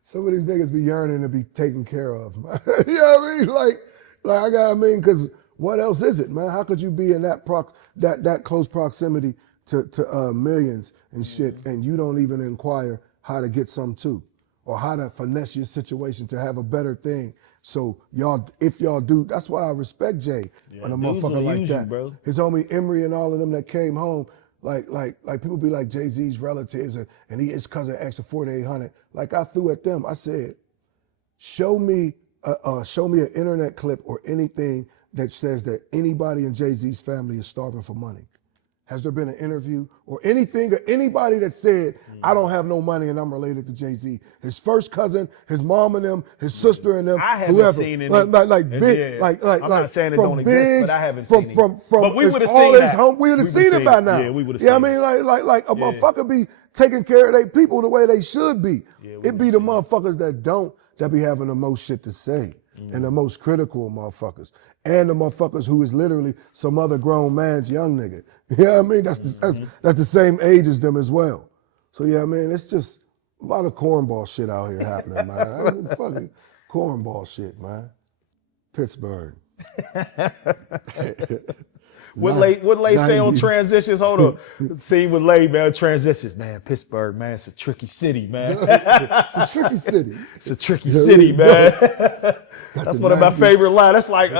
some of these niggas be yearning to be taken care of, man. You know what I mean? Like, because what else is it, man? How could you be in that close proximity to millions and shit, and you don't even inquire how to get some too, or how to finesse your situation to have a better thing? So if y'all do, that's why I respect Jay on a motherfucker like that. Bro. His homie Emery and all of them that came home, like people be like Jay-Z's relatives and his cousin extra 4,800. Like I threw at them, I said, show me an internet clip or anything that says that anybody in Jay-Z's family is starving for money. Has there been an interview or anything or anybody that said, I don't have no money and I'm related to Jay-Z? His first cousin, his mom and them, his sister and them, I haven't whoever. seen any. Like big, Yeah. like I'm not saying it from don't exist, but I haven't seen it. From But we would've all seen his that. home, we would have We would've seen it by seen- now. yeah, we would've Yeah, I seen mean, like a motherfucker be taking care of their people the way they should be. It be the motherfuckers that don't that be having the most shit to say and the most critical motherfuckers. And the motherfuckers who is literally some other grown man's young nigga. You know what I mean? That's the same age as them as well. So yeah, I mean, it's just a lot of cornball shit out here happening, man. Fucking cornball shit, man. Pittsburgh. What Lay say on 90s. transitions? Hold on. Scene with Lay, man. Transitions, man. Pittsburgh, man. It's a tricky city, man. It's a tricky city. It's a tricky city, man. That's the one of my 90s. favorite lines. That's like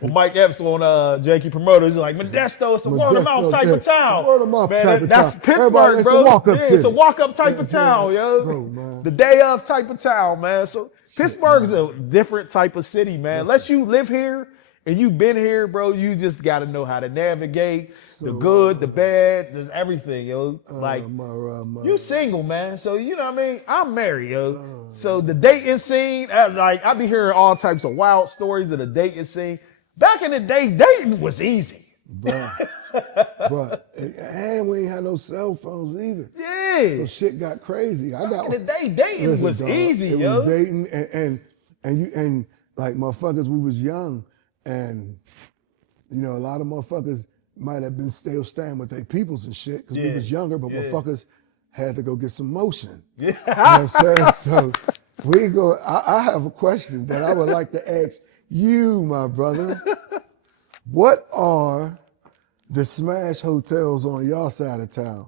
when Mike Epps on Janky Promoters. He's like, Modesto, it's a word of mouth type of town. Word of mouth Man, type of that's town. Pittsburgh, Everybody, it's bro. a walk-up It's city. a walk-up type of town, yo. Bro, man. The day of type of town, man. So Pittsburgh's a different type of city, man. Unless you live here and you've been here, bro, you just got to know how to navigate the good, the bad, there's everything, yo. Like, you single, man. So, you know what I mean? I'm married, yo. So the dating scene, like, I be hearing all types of wild stories of the dating scene. Back in the day, dating was easy. Bruh. And we ain't had no cell phones either. Yeah. So shit got crazy. Back in the day, dating Listen, was dog, easy, it yo. was dating and like motherfuckers, we was young and you know, a lot of motherfuckers might have been still staying with their peoples and shit because we was younger, but motherfuckers had to go get some motion. You know what I'm saying? So I have a question that I would like to ask you, my brother. What are the smash hotels on your side of town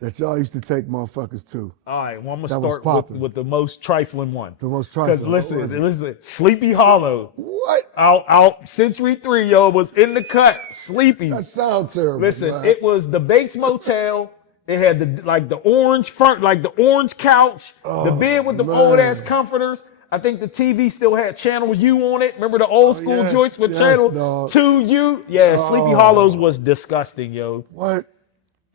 that y'all used to take motherfuckers to? All right, well, I'm That gonna was start popping. with the most trifling one. The most Because trifling. What was it? listen, Sleepy Hollow. What? Out Century 3, yo, was in the cut. That Sleepy's. sounds terrible. Listen, man. it was the Bates Motel. It had the orange front, like the orange couch, the bed with the man. old ass comforters. I think the TV still had Channel U on it. Remember the old school yes, joints with yes, Channel dog. 2U? Yeah, Sleepy Hollows was disgusting, yo. What?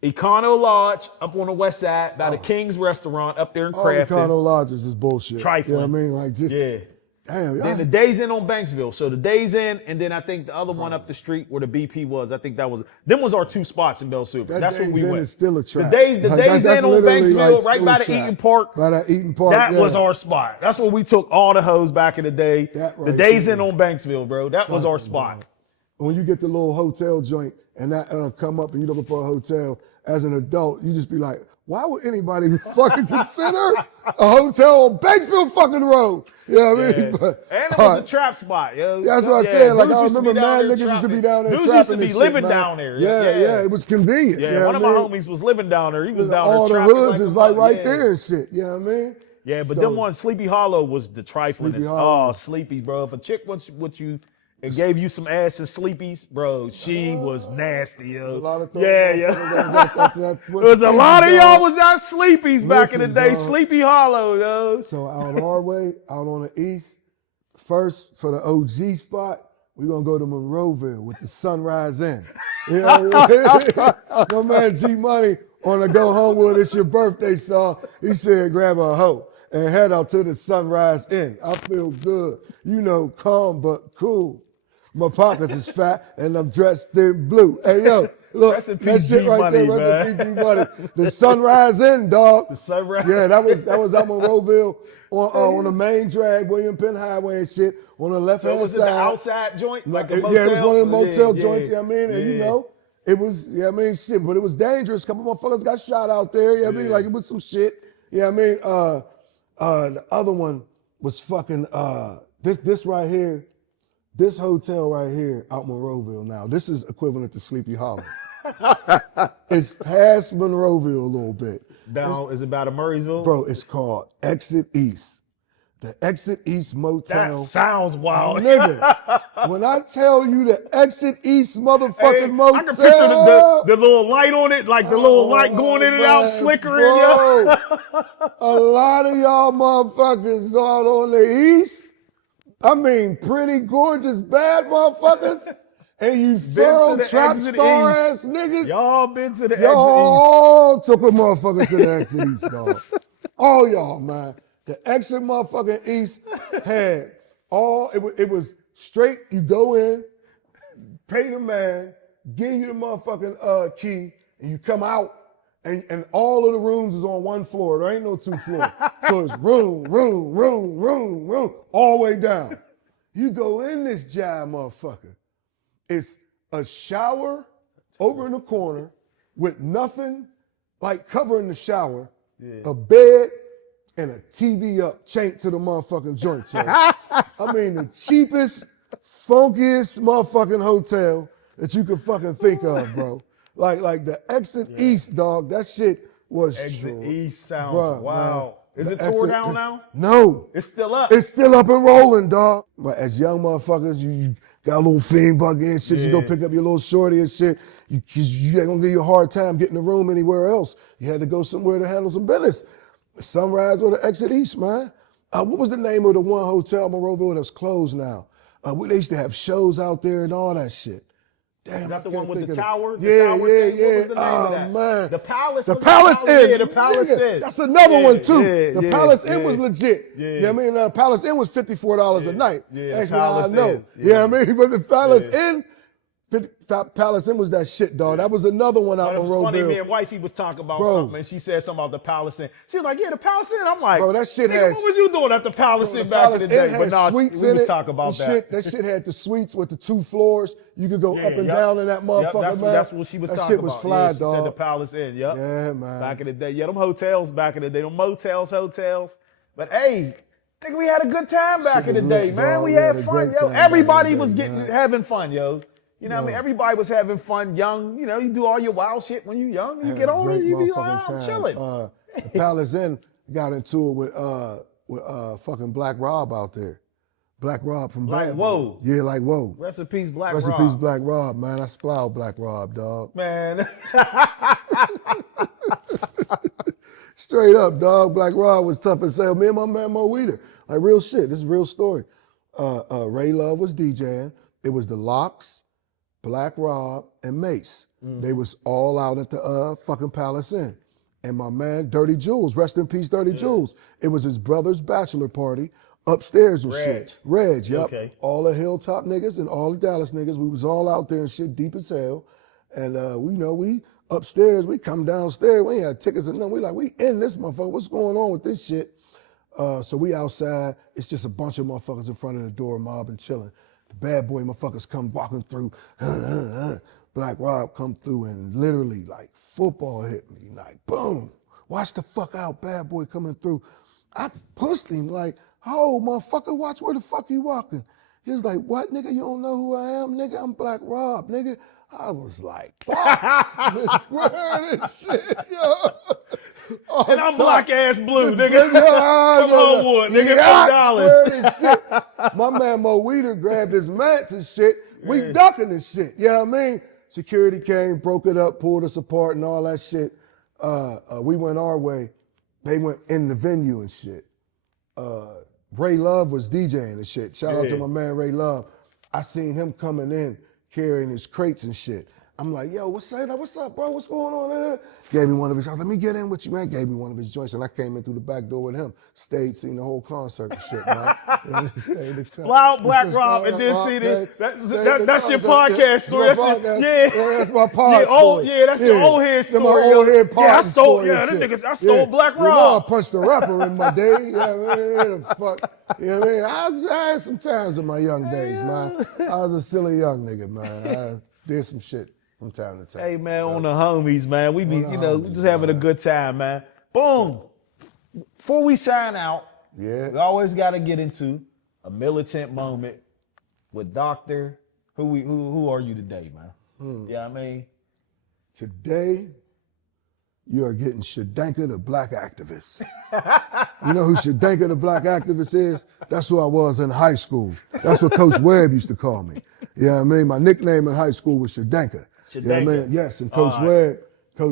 Econo Lodge up on the west side by the King's Restaurant up there in All the Crafton. Econo Lodges is bullshit. Trifling. You know what I mean? Like just, Yeah. damn, y'all. Then the Days Inn on Banksville. So the Days Inn, and then I think the other one up the street where the BP was. I think them was our two spots in Bell Super. That That's where Days we Inn went. is still a trap. The Days Like, Inn that's on literally, Banksville, like, right still by a the trap. Eaton Park. By that Eaton Park. That yeah. was our spot. That's where we took all the hoes back in the day. That The right Days there. Inn on Banksville, bro. That was our spot. When you get the little hotel joint and that come up and you looking for a hotel, as an adult, you just be like, why would anybody fucking consider a hotel on Banksville fucking Road? You know what I mean? Yeah. But, And it was a trap spot, yo. that's what I Yeah, said. Like, dudes I used to remember be down mad there niggas used to trapping. be down there Dudes trapping used to be and shit, living man. down there. Yeah, it was convenient. Yeah, you know one of what my I mean? homies was living down there. He was down All there the trapping hoods like is a like mother- right yeah. there and shit. You know what I mean? Yeah, but So- them ones, Sleepy Hollow was the trifling. Sleepy Hollow. Oh, Sleepy, bro. If a chick wants what you and gave you some ass and Sleepies, bro, she was nasty, yo. There's a lot of There was a lot of y'all was out Sleepies back in the Listen, day. dog. Sleepy Hollow, yo. So out our way, out on the east, first for the OG spot, we're gonna go to Monroeville with the Sunrise Inn. You know what I mean? My man G Money on the Go Home with It's Your Birthday song, he said grab a hoe and head out to the Sunrise Inn. I feel good. You know, calm but cool. My pockets is fat and I'm dressed in blue. Hey yo, look, Rest in that peace, shit G right Money, there, rest in man. peace, G Money. The Sunrise Inn, dog. The Sunrise Yeah, that was out Monroeville on the main drag, William Penn Highway and shit. On the left So hand was it side. the outside joint? Like a motel? Yeah, it was one of the motel Yeah, joints, you know what I mean? And you yeah. know, it was, yeah, I mean, shit, but it was dangerous. A couple motherfuckers got shot out there, you know what I mean? Like, it was some shit. You know what I mean? The other one was fucking, this right here, this hotel right here out Monroeville now, this is equivalent to Sleepy Hollow. It's past Monroeville a little bit. Down, is it by the Murraysville? Bro, it's called Exit East. The Exit East Motel. That sounds wild. Nigga, when I tell you the Exit East motherfucking Hey, motel. I can picture the little light on it, like the little light going in and out, man, flickering. Yo. bro. A lot of y'all motherfuckers out on the East. I mean, pretty gorgeous, bad motherfuckers. And you thorough the trap Exit star East. ass niggas. Y'all been to the Y'all Exit all took a motherfucker to the Exit East, dog. All y'all, man. The Exit motherfucking East had it was straight, you go in, pay the man, give you the motherfucking key, and you come out, and all of the rooms is on one floor. There ain't no two floors. So it's room, all the way down. You go in this jive, motherfucker. It's a shower over in the corner with nothing like covering the shower, a bed, and a TV up, chained to the motherfucking joint, yo. I mean, the cheapest, funkiest motherfucking hotel that you could fucking think of, bro. Like the Exit East, dog, that shit was Exit East sounds Bruh, wow. man. Is it The tore Exit- down now? No. It's still up. It's still up and rolling, dog. But as young motherfuckers, you got a little fiend buggy and shit. You go pick up your little shorty and shit. You ain't gonna give you a hard time getting a room anywhere else. You had to go somewhere to handle some business. Sunrise or the Exit East, man. What was the name of the one hotel in Monroeville that's closed now? They used to have shows out there and all that shit. Damn, Is that the I one can't with think the of it. tower? The Yeah, tower yeah, thing? yeah. What was the name Oh, of that? man. The Palace? The Was Palace Inn. Yeah, the Palace Nigga, Inn. that's another one too. Yeah, The yeah, Palace Inn yeah. was legit. Yeah. You know what I mean? The Palace Inn was $54 a night. Yeah, Ask me how I Palace know. Inn. You know what I mean? But the Palace Yeah. Inn, Palace Inn was that shit, dog. That was another one out It on was funny, me Roadville. and wifey was talking about Bro. something, and she said something about the Palace Inn. She was like, yeah, the Palace Inn. I'm like, Bro, that shit nigga, has- what was you doing at the Palace The Inn back Palace in the day? Inn But had nah, suites we in was it. talking about and that. shit. That shit had the suites with the 2 floors. You could go Yeah, up and yup. down in that Yup, motherfucker, man. that's what she was that talking shit was about. fly, Yeah, she dog. said the Palace Inn. Yep. Yeah, man. Back in the day. Yeah, them hotels back in the day. Them motels, hotels. But hey, think we had a good time back Shit in the was day, lit, man. dog. We We had had a fun, great yo. time back in Everybody the was day, man. having fun, yo. You know what I mean? Everybody was having fun young. You know, you do all your wild shit when you young. You get older, you be like, I'm chilling. The Palace Inn got into it with fucking Black Rob out there. Black Rob from Like, Bad whoa. Boy. Yeah, like, whoa. Rest in peace, Black Rest Rob. in peace, Black Rob, man. I splowed Black Rob, dog. Man. Straight up, dog. Black Rob was tough as hell. Me and my man Mo Weeder. Like, real shit. This is a real story. Ray Love was DJing. It was the Locks, Black Rob, and Mace. They was all out at the fucking Palace Inn. And my man, Dirty Jules, rest in peace, Dirty Jules. It was his brother's bachelor party upstairs and shit. Reg, yep. Okay. All the Hilltop niggas and all the Dallas niggas. We was all out there and shit deep as hell. And we upstairs, we come downstairs, we ain't had tickets and nothing. We like, we in this motherfucker. What's going on with this shit? So we outside. It's just a bunch of motherfuckers in front of the door, mobbing, chilling. The Bad Boy motherfuckers come walking through. Black Rob come through and literally like football hit me. Like, boom. Watch the fuck out, Bad Boy coming through. I pushed him like, oh, motherfucker, watch where the fuck you walking. He was like, what, nigga? You don't know who I am? Nigga, I'm Black Rob, nigga. I was like, swear this shit, yo. And I'm black ass blue, nigga. Yo, Come on, wood, nigga. $10. Shit. My man Mo Weeder grabbed his mats and shit. We ducking this shit. You know what I mean? Security came, broke it up, pulled us apart and all that shit. We went our way. They went in the venue and shit. Ray Love was DJing and shit. Shout out to my man Ray Love. I seen him coming in carrying his crates and shit. I'm like, yo, what's up, bro? What's going on? Gave me one of his, let me get in with you, man. Gave me one of his joints, and I came in through the back door with him. Stayed, seen the whole concert and shit, man. Loud Black Rob and then see this. That's your podcast story. That's my pod story. That's your old head story. My old head pod I stole, story. I stole Black Rob. You know I punched a rapper in my day. You know what I mean? Fuck. You know what I mean? I had some times in my young days, man. I was a silly young nigga, man. I did some shit from time to time. Hey, man, on the homies, man. We be, just having a good time, man. Boom. Before we sign out, we always got to get into a militant moment with Doctor. Who are you today, man? You know what I mean? Today, you are getting Shadanka the Black Activist. You know who Shadanka the Black Activist is? That's who I was in high school. That's what Coach Webb used to call me. You know what I mean? My nickname in high school was Shadanka. You know what I mean? Yes, and Coach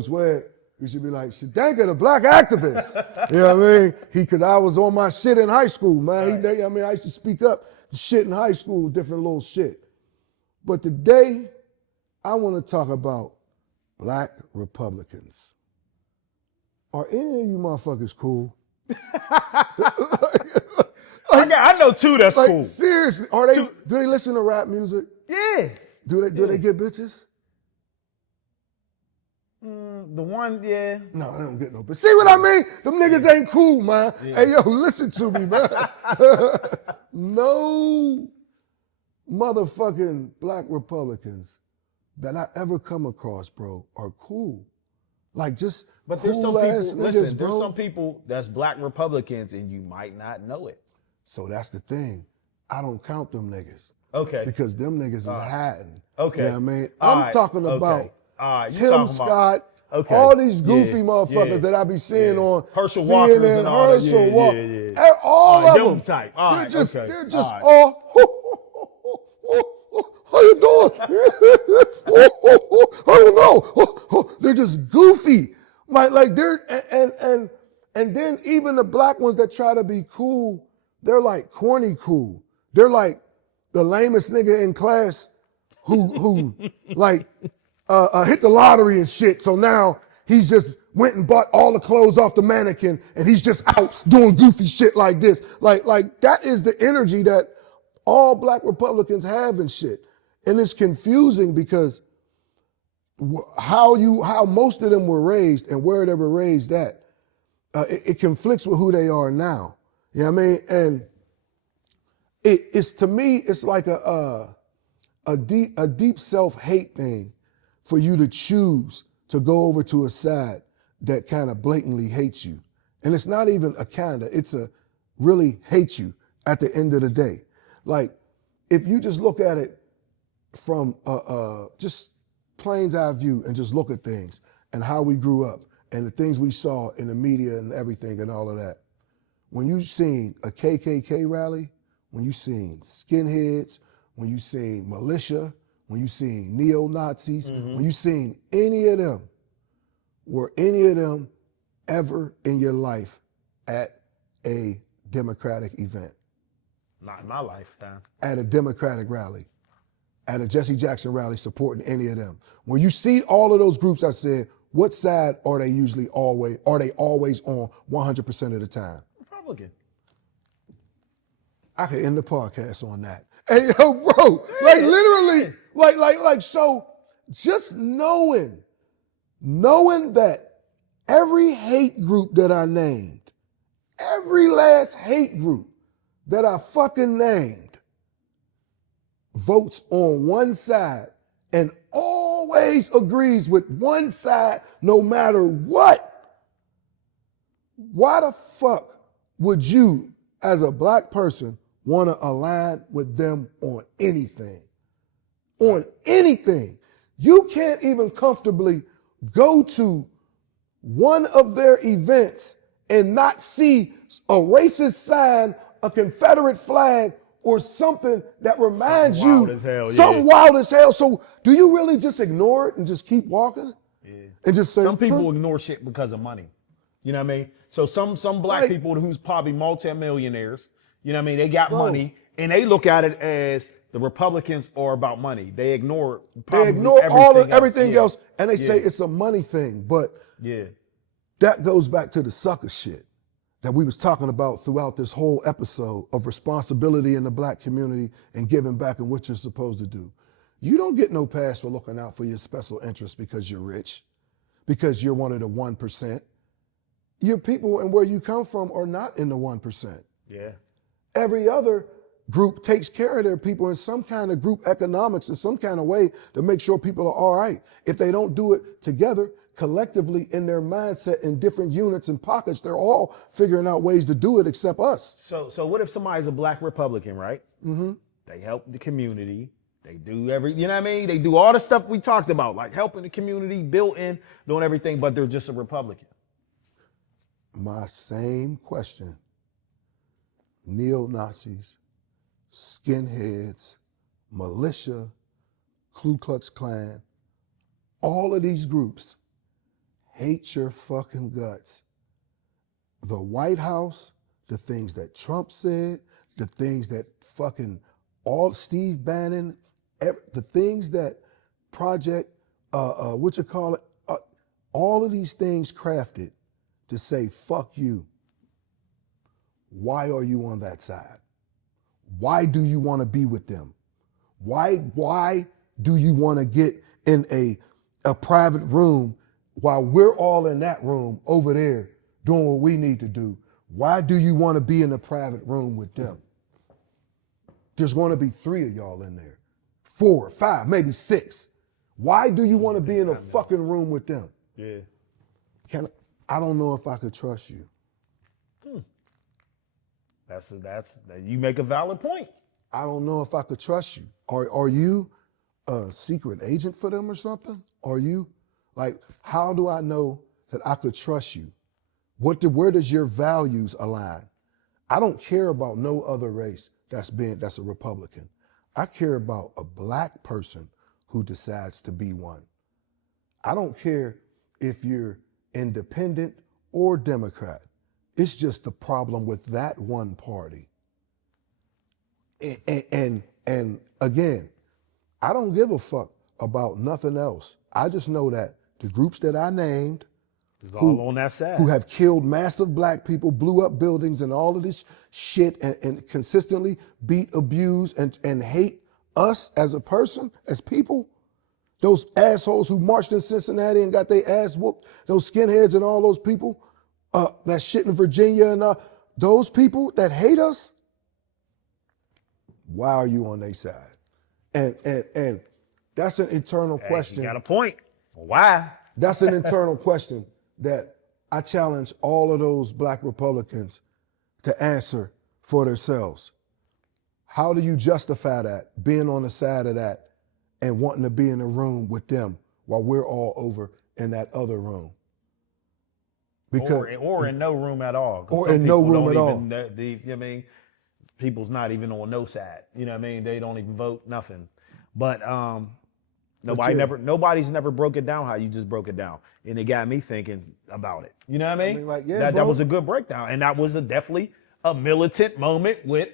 Webb used to be like, Shadanka the Black Activist. You know what I mean? Because I was on my shit in high school, man. I used to speak up shit in high school, different little shit. But today, I want to talk about Black Republicans. Are any of you motherfuckers cool? I know two that's cool. Seriously, do they listen to rap music? Yeah. Do they get bitches? The one, yeah. No, I don't get no bitches. See what I mean? Them niggas ain't cool, man. Yeah. Hey, yo, listen to me, man. No motherfucking Black Republicans that I ever come across, bro, are cool. Like just But there's some cool people, ass listen, niggas, there's bro. some people that's Black Republicans and you might not know it. So that's the thing. I don't count them niggas. Okay. Because them niggas is hiding. Okay. You know what I mean? All I'm right. talking about You Tim talking Scott, Okay. all these goofy Yeah. motherfuckers Yeah. that I be seeing on Herschel CNN, Walkers and all that. Herschel Yeah, Walker, yeah, yeah. all of them them. type. All They're right, just, okay. they're just All how you doing? I don't know. They're just goofy. Like they're and then even the black ones that try to be cool, they're like corny cool. They're like the lamest nigga in class who like hit the lottery and shit. So now he's just went and bought all the clothes off the mannequin and he's just out doing goofy shit like this. Like that is the energy that all black Republicans have and shit. And it's confusing because how most of them were raised and where they were raised at, it conflicts with who they are now. You know what I mean? And it's to me, it's like a deep self-hate thing for you to choose to go over to a side that kind of blatantly hates you. And it's not even a kinda, it's a really hate you at the end of the day. Like, if you just look at it from just plain eye view and just look at things and how we grew up and the things we saw in the media and everything and all of that. When you seen a KKK rally, when you seen skinheads, when you seen militia, when you seen neo-Nazis, when you seen any of them, were any of them ever in your life at a Democratic event? Not in my lifetime. At a Democratic rally, at a Jesse Jackson rally supporting any of them. When you see all of those groups, I said, what side are they always on 100% of the time? Republican. I could end the podcast on that. Hey, yo, bro, like literally, so just knowing that every hate group that I named, every last hate group that I fucking named votes on one side and always agrees with one side no matter what. Why the fuck would you, as a black person, want to align with them on anything? On anything. You can't even comfortably go to one of their events and not see a racist sign, a Confederate flag, or something that reminds Something you wild as hell, something yeah. wild as hell. So do you really just ignore it and just keep walking? Yeah. And just say, Some people huh? ignore shit because of money. You know what I mean? So some black Like- people who's probably multimillionaires, you know what I mean? They got Bro. money and they look at it as the Republicans are about money. They ignore They ignore everything Yeah. else and they say Yeah. it's a money thing. But Yeah. that goes back to the sucker shit that we was talking about throughout this whole episode of responsibility in the black community and giving back and what you're supposed to do. You don't get no pass for looking out for your special interests because you're rich, because you're one of the 1%. Your people and where you come from are not in the 1%. Yeah. Every other group takes care of their people in some kind of group economics in some kind of way to make sure people are all right. If they don't do it together, collectively in their mindset in different units and pockets, they're all figuring out ways to do it except us. So what if somebody's a black Republican, right? Mm-hmm. They help the community. They do you know what I mean? They do all the stuff we talked about, like helping the community, building, doing everything, but they're just a Republican. My same question. Neo-Nazis, skinheads, militia, Ku Klux Klan, all of these groups hate your fucking guts. The White House, the things that Trump said, the things that fucking all Steve Bannon, the things that Project, all of these things crafted to say, fuck you. Why are you on that side? Why do you want to be with them? Why do you want to get in a private room while we're all in that room over there doing what we need to do? Why do you want to be in a private room with them? There's going to be 3 of y'all in there, 4, 5, maybe 6. Why do you want to be in a fucking room with them? Yeah. I don't know if I could trust you. That's you make a valid point. I don't know if I could trust you. Are you a secret agent for them or something? Are you like, how do I know that I could trust you? Where does your values align? I don't care about no other race that's a Republican. I care about a black person who decides to be one. I don't care if you're independent or Democrat. It's just the problem with that one party. And again, I don't give a fuck about nothing else. I just know that the groups that I named, It's all on that side. who have killed massive black people, blew up buildings and all of this shit and consistently beat, abuse, and hate us as a person, as people, those assholes who marched in Cincinnati and got their ass whooped, those skinheads and all those people, that shit in Virginia and those people that hate us, why are you on their side? And that's an internal question. You got a point. Why? That's an internal question that I challenge all of those black Republicans to answer for themselves. How do you justify that, being on the side of that, and wanting to be in a room with them while we're all over in that other room. Or in no room at all. 'Cause Or some in no people room don't at all. even, you know what I mean? People's not even on no side. You know what I mean? They don't even vote, nothing. But nobody's never broke it down how you just broke it down. And it got me thinking about it. You know what I mean? like, yeah, that bro. was a good breakdown. And that was definitely a militant moment with,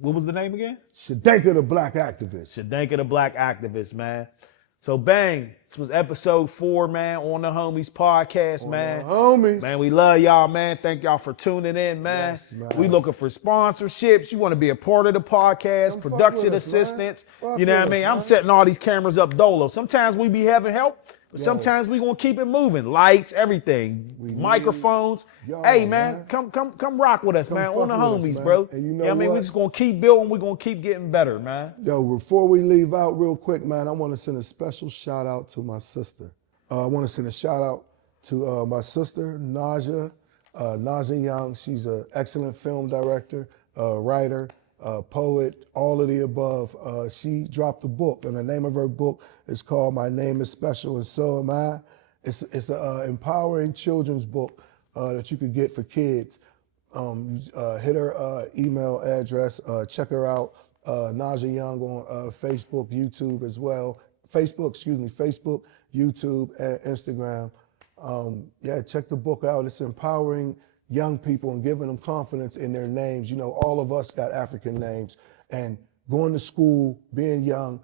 what was the name again? Shadanka the Black Activist. Shadanka the Black Activist, man. So bang, this was episode 4, man, on the Homies podcast, man. Homies. Man, we love y'all, man. Thank y'all for tuning in, man. Yes, man. We looking for sponsorships. You want to be a part of the podcast, Come fuck production with us, man. assistance. Fuck You know what I with mean? us, I'm man. setting all these cameras up dolo. Sometimes we be having help, but sometimes we gonna keep it moving. Lights, everything, microphones. y'all, Hey, man, man. come rock with us, Come man. On the fuck with us, Homies, man. bro. And you know what I mean? We what? just gonna keep building. We gonna keep getting better, man. Yo, before we leave out real quick, man, I want to send a special shout out to my sister. I want to send a shout out to my sister, Naja Young. She's an excellent film director, writer, poet, all of the above. She dropped a book, and the name of her book is called My Name is Special and So Am I. It's an empowering children's book that you could get for kids. Hit her email address, check her out, Naja Young on Facebook, YouTube as well. Facebook, YouTube, and Instagram. Check the book out. It's empowering young people and giving them confidence in their names. You know, all of us got African names, and going to school, being young,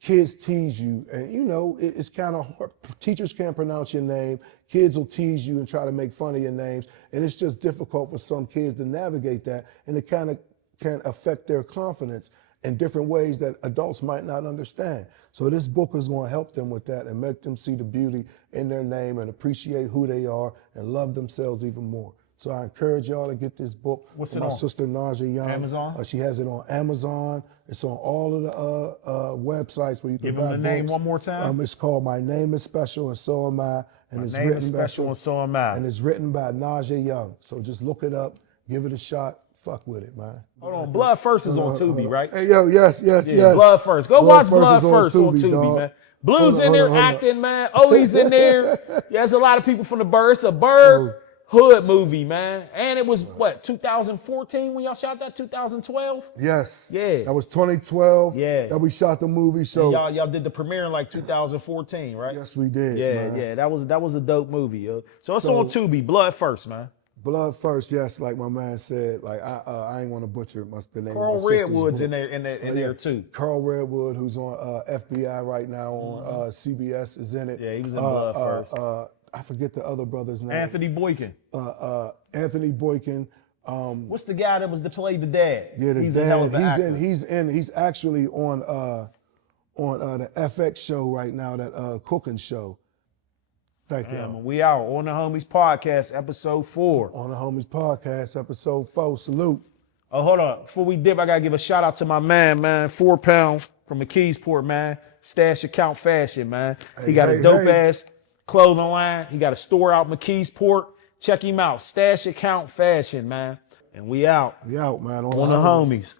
kids tease you, and you know, it's kind of hard. Teachers can't pronounce your name. Kids will tease you and try to make fun of your names, and it's just difficult for some kids to navigate that, and it kind of can affect their confidence in different ways that adults might not understand. So this book is going to help them with that and make them see the beauty in their name and appreciate who they are and love themselves even more. So I encourage y'all to get this book. What's from it my on? sister Naja Young. Amazon? She has it on Amazon. It's on all of the websites where you can Give buy them the name books. one more time. It's called My Name is Special and So Am I. And it's Name is written by Special and So Am I. And it's written by Naja Young. So just look it up, give it a shot, fuck with it, man. Hold on, Blood First is on Tubi, right? Hey, yo, yes. Yeah, Blood First. Go watch Blood is First on Tubi, dog. man. Blue's Hold on, in there hold on. acting, man. Odie's in there. Yeah, there's a lot of people from the Bird. It's a Bird hood movie, man. And it was, 2014 when y'all shot that? 2012? Yes. Yeah. That was 2012. Yeah. That we shot the movie. So Y'all did the premiere in like 2014, right? yes, we did. Yeah, man. yeah. That was a dope movie, yo. So it's So- on Tubi. Blood First, man. Blood First, yes, like my man said. Like I ain't want to butcher the name. Carl of my sister's Redwood's book. in there too. Carl Redwood, who's on FBI right now on CBS, is in it. Yeah, he was in Blood First. I forget the other brother's name. Anthony Boykin. Anthony Boykin. What's the guy that was to play the dad? Yeah, He's a hell of an actor. He's actually on the FX show right now, that cooking show. Thank you. We out on the Homies podcast, episode 4. On the Homies podcast, episode 4. Salute. Oh, hold on. Before we dip, I gotta give a shout out to my man, 4 Pound from McKeesport, man. Stash Account Fashion, man. He got a dope ass clothing line. He got a store out McKeesport. Check him out. Stash Account Fashion, man. And we out We out, man. on the Homies.